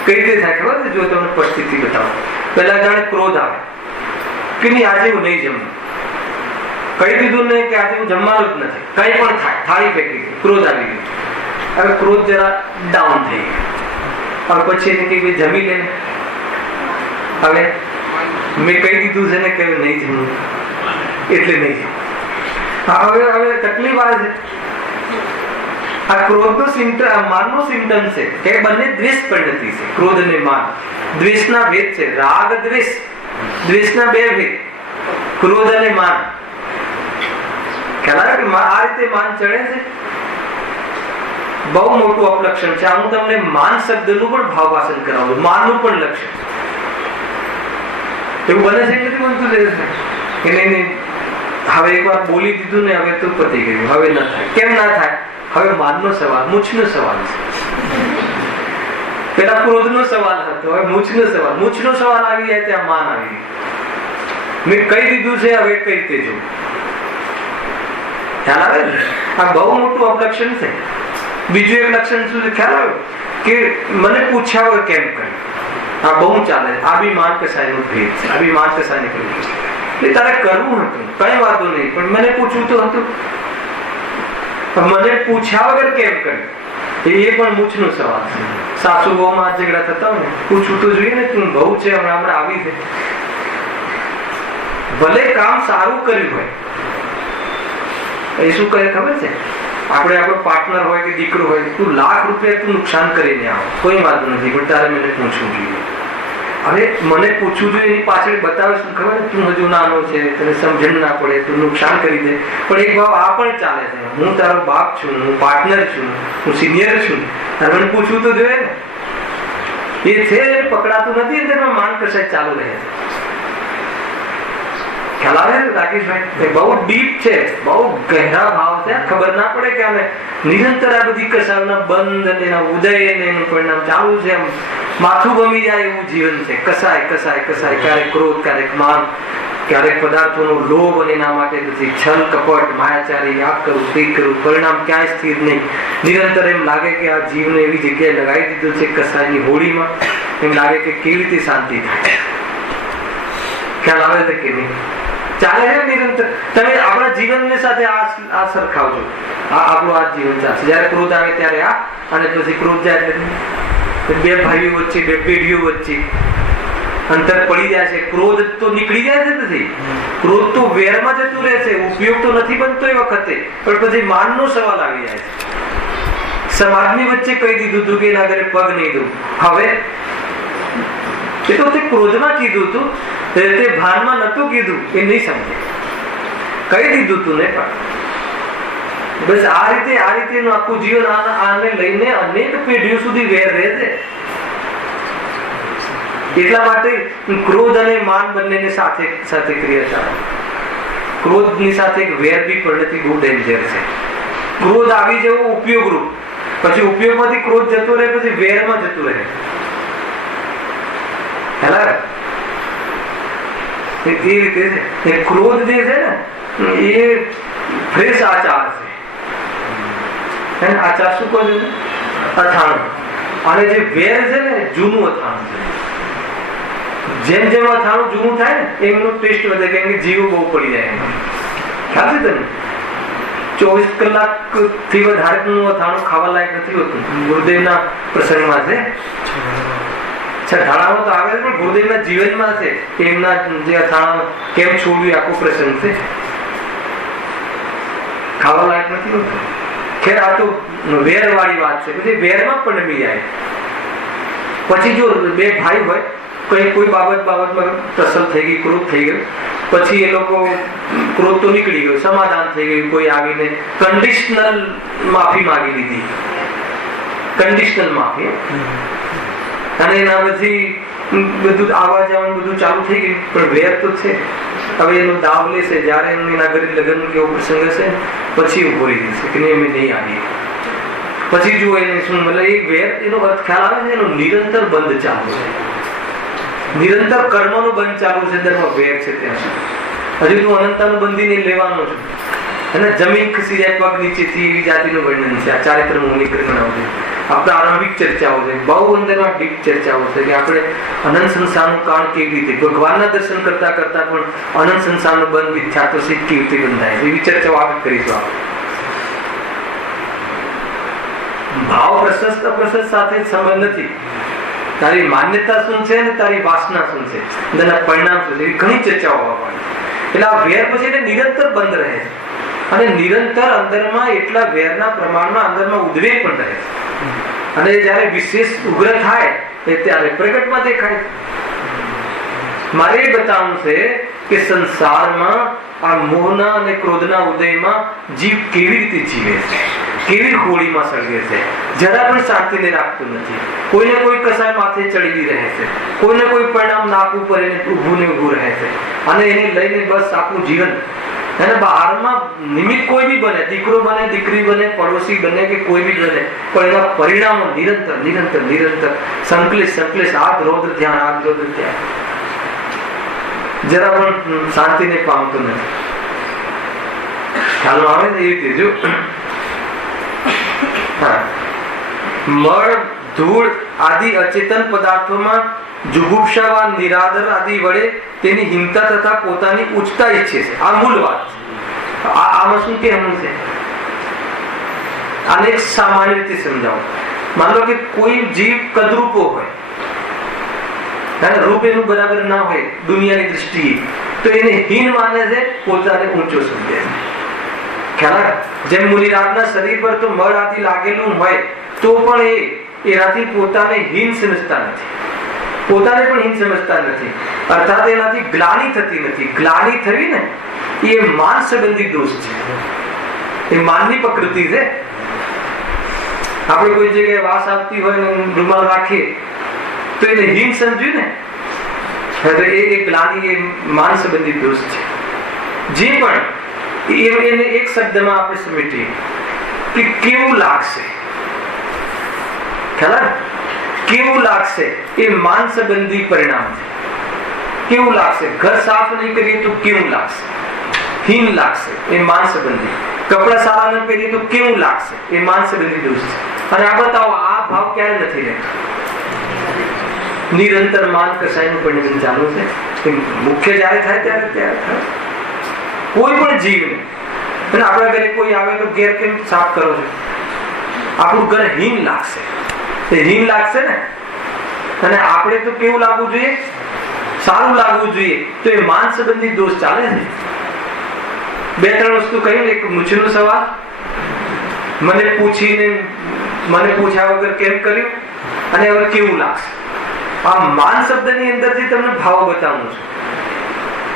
કઈ રીતે થાય ખબર છે? જો તમને પરિસ્થિતિ બતાવો. પેલા જાણે ક્રોધ આવે કે નહીં આજે હું નહીં જમું, કહી દીધું ને કે આજે હું જમવાનું જ નથી, કઈ પણ થાય, થાળી ફેંકી ગઈ, ક્રોધ આવી ગયો. હવે ક્રોધ જરા ડાઉન થઈ ગયો. હવે પછી એને કે જમી લે. હવે મેં કહી દીધું છે ને કે નહીં જમવું એટલે નહીં જમવું. હવે તકલીફ આવે છે. આ ક્રોધનો સિમ્પટમ, માનનો સિમ્પટમ છે કે બંને દ્વેષ પરિણતિ છે. ક્રોધ અને માન દ્વેષના ભેદ છે. રાગ દ્વેષ, દ્વેષના બે ભેદ, ક્રોધ અને માન. ખ્યાલ આવે કે આ રીતે માન ચડે છે? બહુ મોટું અપલક્ષણ છે. હું તમને માન શબ્દનું પણ ભાવભાષણ કરાવું, માનનું પણ લક્ષણ. એવું બને છે નથી બનતું કે નહીં હવે એકવાર બોલી દીધું ને હવે તો પતી ગયું, હવે ન થાય. કેમ ના થાય? હવે માનનો સવાલ, મૂછનો સવાલ છે. પેલા ક્રોધનો સવાલ હતો, હવે મૂછનો સવાલ. મૂછનો સવાલ આવી જાય ત્યાં માન આવી ગયું. મેં કહી દીધું છે, હવે કઈ રીતે જોવું? ખ્યાલ આવે ને? આ બહુ મોટું અપલક્ષણ છે. બીજું એક લક્ષણ શું છે ખ્યાલ આવ્યો? કે મને પૂછ્યા વગર કેમ કર્યું? આ બહુ ચાલે. આ બી માન કસાયનો ભેદ છે. આ બી માન કસાયને કર્યું છે. તારે કરવું હતું, કઈ વાતો નહીં, પણ મને પૂછવું તો હતું. મને પૂછ્યા વગર કેમ કર્યું? એ પણ મૂછનો સવાલ છે. સાસુ વહુમાં ઝઘડા થતા હોય ને, પૂછવું તો જોઈએ ને, તું બહુ છે હમણાં આવી છે. ભલે કામ સારું કર્યું હોય, એ શું કહે ખબર છે? આપણે આપણો પાર્ટનર હોય કે દીકરો હોય, તું લાખ રૂપિયા તું નુકસાન કરીને આવો, કોઈ વાંધો નથી, પણ તારે મને પૂછવું જોઈએ. હવે મને પૂછવું જોઈએ એની પાછળ બતાવે શું ખબર? તું હજુ નાનો છે, તને સમજણ ના પડે, તું નુકસાન કરી દે. પણ એક ભાવ આ પણ ચાલે છે, હું તારો બાપ છું, હું પાર્ટનર છું, હું સિનિયર છું, તારે મને પૂછવું તો જોઈએ ને. એ છે પકડાતું નથી, તેમાં માન કસાય ચાલુ રહે છે. ખ્યાલ આવે ને રાકેશભાઈ? બહુ ડીપ છે, બહુ ગહેરા ભાવ છે. ખબર ના પડે કે અમે નિરંતર આ બધી કસાવના બંધ અને એના ઉદય અને એનું પરિણામ ચાલુ છે. માથું ગમી જાય એવું જીવન છે. કસાય કસાય કસાય, ક્યારેક ક્રોધ, ક્યારેક માન, ક્યારેક પદાર્થોનો લોભ, અને એના માટે પછી છલ કપટ, માયાચારી, આ કરું તે કરું, પરિણામ ક્યાંય સ્થિર નહીં. નિરંતર એમ લાગે કે આ જીવને એવી જગ્યાએ લગાવી દીધું છે કસાયની હોળીમાં, એમ લાગે કે કેવી રીતે શાંતિ થાય. ખ્યાલ આવે છે કે નહીં? ચાલે છે નિરંતર. તમે આપણા જીવનની સાથે આ સરખાવજો. આપણું આ જીવન ચાલશે. જયારે ક્રોધ આવે ત્યારે આ, અને પછી ક્રોધ જાય એટલે બે ભાઈઓ વચ્ચે, બે પેઢીઓ વચ્ચે અંતર પડી જાય છે. ક્રોધ તો નીકળી જાય છે નથી, ક્રોધ તો વેરમાં જતું રહે છે, ઉપયોગ તો નથી બનતો એ વખતે, પણ પછી માનનો સવાલ આવી જાય છે. સમાજની વચ્ચે કહી દીધું હતું કે એના ઘરે પગ નહીં દઉં. હવે એ તો તે ક્રોધમાં કીધું હતું, તે ભાનમાં નતું કીધું, એ નહીં સમજે. કહી દીધું તું ને, પણ બસ આ રીતે આખું જીવન આને લઈને અનેક પેઢીઓ સુધી વેર રહે છે. એટલા માટે ક્રોધ અને માન બંનેને સાથે સાથે ક્રિયા ચાલે. ક્રોધની સાથે એક વેર બી પરિણતિ બહુ ડેન્જર છે. ક્રોધ આવી જવો ઉપયોગ રૂપ, પછી ઉપયોગમાંથી ક્રોધ જતો રહે, પછી વેરમાં જતું રહે. હેલા એ રીતે છે. ક્રોધ જે છે ને એ ફ્રેશ આચાર છે. આચાર શું કહે છે? અથાણું. અને જે વેર છે ને જૂનું અથાણું છે. જેમ જેમ અથાણું જૂનું થાય ને એમનો ટેસ્ટ વધે, કેમ કે જીવ બહુ પડી જાય એમાં. ખ્યાલ છે તમને? 24 કલાક થી વધારેનું અથાણું ખાવા લાયક નથી હોતું. ગુરુદેવના પ્રસંગમાં છે, છઠાણામાં તો આવે પણ ગુરુદેવના જીવનમાં છે એમના જે અથાણા કેમ છોડ્યું આખો પ્રસંગ છે, ખાવા લાયક નથી હોતું. ખેર આ તો વેર વાળી વાત છે. પછી વેરમાં પણ નમી જાય. પછી જો બે ભાઈ હોય, કોઈ બાબતમાં ટસલ થઈ ગઈ, ક્રોધ થઈ ગયો, પછી એ લોકો ક્રોધ તો નીકળી ગયો, સમાધાન થઈ ગયું, કોઈ આવીને કન્ડિશનલ માફી માંગી લીધી, કન્ડિશનલ માફી, અને એના પછી બધું આવવા જવાનું બધું ચાલુ થઈ ગયું. પણ વેર તો છે. હવે એનો દાવ લેશે જયારે એના ઘરે લગ્ન કેવો પ્રસંગ હશે, પછી ઉભો રહી જશે કે અમે નહીં આવીએ. પછી જુઓ એને શું મતલબ એ વેર, એનો અર્થ ખ્યાલ આવે છે, એનો નિરંતર બંધ ચાલુ છે, નિરંતર કર્મનો બંધ ચાલુ છે. અંદરમાં વેર છે ત્યાં સુધી. હજુ તું અનંતાનું બંધી નહીં લેવાનો છું. અને જમીન ખસી જાય પગ નીચેથી, એવી જાતિનું વર્ણન છે આ ચારિત્ર મુનિ બનાવશે. આપણે આરંભિક ચર્ચાઓ છે, બહુ અંદરમાં ડીપ ચર્ચાઓ છે કે આપણે અનંત સંસારનું કારણ કેવી રીતે, ભગવાનના દર્શન કરતા કરતા પણ અનંત સંસારનો બંધ મિથ્યાત્વ સિદ્ધ કેવી રીતે બંધાય છે, એવી ચર્ચાઓ આગળ કરીશું આપણે. ભાવ પ્રશસ્ત અપ્રશસ્ત સાથે સંબંધ નથી. તારી માન્યતા શું છે ને તારી વાસના શું છે, તેના પરિણામ શું છે, એવી ઘણી ચર્ચાઓ આવવાની. એટલે આ વેર પછી એને નિરંતર બંધ રહે છે. અને નિરંતર અંદરમાં એટલા વેરના પ્રમાણમાં અંદરમાં ઉદ્વેગ પણ રહે છે. અને જયારે વિશેષ ઉગ્ર થાય ત્યારે પ્રગટમાં દેખાય. મારે એ બતાવવું છે કે સંસારમાં આ મોહના અને ક્રોધના ઉદયમાં જીવ કેવી રીતે જીવે છે, કેવી હોળીમાં સળગે છે, જરા પણ શાંતિને રાખતું નથી. કોઈને કોઈ કસાય માથે ચડી રહે છે, કોઈને કોઈ પરિણામ નાખવું પડે ને ઊભું ને ઊભું રહે છે. અને એને લઈને બસ આખું જીવન એને બહારમાં નિમિત્ત કોઈ બી બને, દીકરો બને, દીકરી બને, પડોશી બને કે કોઈ બી બને, પણ એના પરિણામો નિરંતર નિરંતર નિરંતર સંકલેશ સંકલેશ, આગ રૌદ્ર ધ્યાન, આગ રૌદ્ર ધ્યાન, જરા પણ શાંતિને પામતો નથી. ખ્યાલ આવે ને એવી રીતે જો મળ ધૂળ આદિ અચેતન પદાર્થોમાં જુગુપ્સાવાન નિરાદર આદિ વડે તેની હિંમતા તથા પોતાની ઉચ્ચતા ઈચ્છે છે. આ મૂળ વાત છે. આમાં શું કહેવું છે? આને સામાન્ય રીતે સમજાવો. માનો કે કોઈ જીવ કદરૂપો હોય, રૂપ એનું બરાબર ના હોય દુનિયાની દ્રષ્ટિએ, તો એને હીન માને છે, પોતાને ઊંચો સમજે છે. ખ્યાલ? જેમ મુનિરાજના શરીર પર તો મળ આદિ લાગેલું હોય તો પણ એનાથી પોતાને હીન સમજતા નથી, પોતાને પણ હીન સમજતા નથી. અર્થાત એનાથી ગ્લાનિ થતી નથી. ગ્લાનિ થવી ને એ માન સંબંધી દોષ છે, એ માનની પ્રકૃતિ છે. આપણે કોઈ જગ્યાએ વાસ આવતી હોય ને રૂમાલ રાખીએ તો એને હીન સમજ્યું ને, એ ગ્લાનિ, એ માન સંબંધી દોષ છે. જે પણ એને એક શબ્દમાં આપણે સમેટીએ કે કેવું લાગશે, ખ્યાલ? કેવું લાગશે એ માન સંબંધી પરિણામ છે. કેવું લાગશે? ઘર સાફ નહીં કરીએ તો કેવું લાગશે? હીન લાગશે, એ માન સંબંધી. કપડા સારા ન પહેરીએ તો કેવું લાગશે? એ માન સંબંધી દોષ છે. અને આ બતાવો, આ ભાવ ક્યારે નથી રહેતો? નિરંતર માન કસાયનું પરિણામ ચાલુ છે. મુખ્ય જયારે થાય ત્યારે થાય. કોઈ પણ જીવને, અને આપણા ઘરે કોઈ આવે તો ઘેર કેમ સાફ કરો છો? આપણું ઘર હીન લાગશે, એ હીન લાગશે ને. અને આપણે તો કેવું લાગવું જોઈએ? સારું લાગવું જોઈએ. તો એ માન સંબંધી દોષ ચાલે છે. બે ત્રણ વસ્તુ કહ્યું. એક મૂછનો સવાલ, મને પૂછ્યા વગર કેમ કર્યું, અને હવે કેવું લાગશે? આ માન શબ્દની અંદરથી તમને ભાવ બતાવું છું.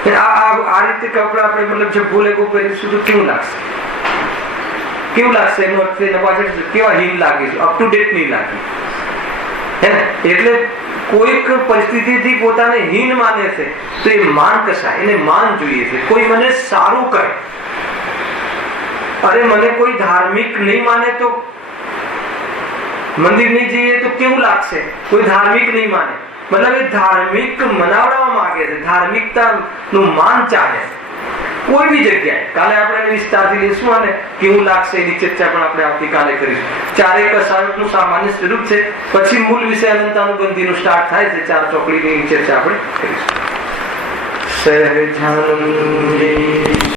આ રીતે કપડા આપણે મતલબ જે બોલે પહેરીશું તો કેવું લાગશે? કેવું લાગશે એનો અર્થ એના પાછળ કેવા હીન લાગે છે, અપ ટુ ડેટ નહીં લાગે. એટલે કોઈક પરિસ્થિતિથી પોતાને હીન માને છે તો એ માન કસાય, એને માન જોઈએ છે. કોઈ મને સારું કહે અરે મને કોઈ ધાર્મિક નહીં માને તો મંદિર નહીં જઈએ તો કેવું લાગશે? કોઈ ધાર્મિક નહીં માને મતલબ એ ધાર્મિક મનાવડાવવા માંગે છે, ધાર્મિકતા નું માન ચાલે કોઈ બી જગ્યાએ. કાલે આપણે વિસ્તારથી લઈશું અને કેવું લાગશે એની ચર્ચા પણ આપણે આવતીકાલે કરીશું. ચારેક અસારનું સામાન્ય સ્વરૂપ છે, પછી મૂળ વિષય અનંતાનુબંધીનું સ્ટાર્ટ થાય છે. ચાર ચોકડીની ચર્ચા આપણે કરીશું. સહજાનંદ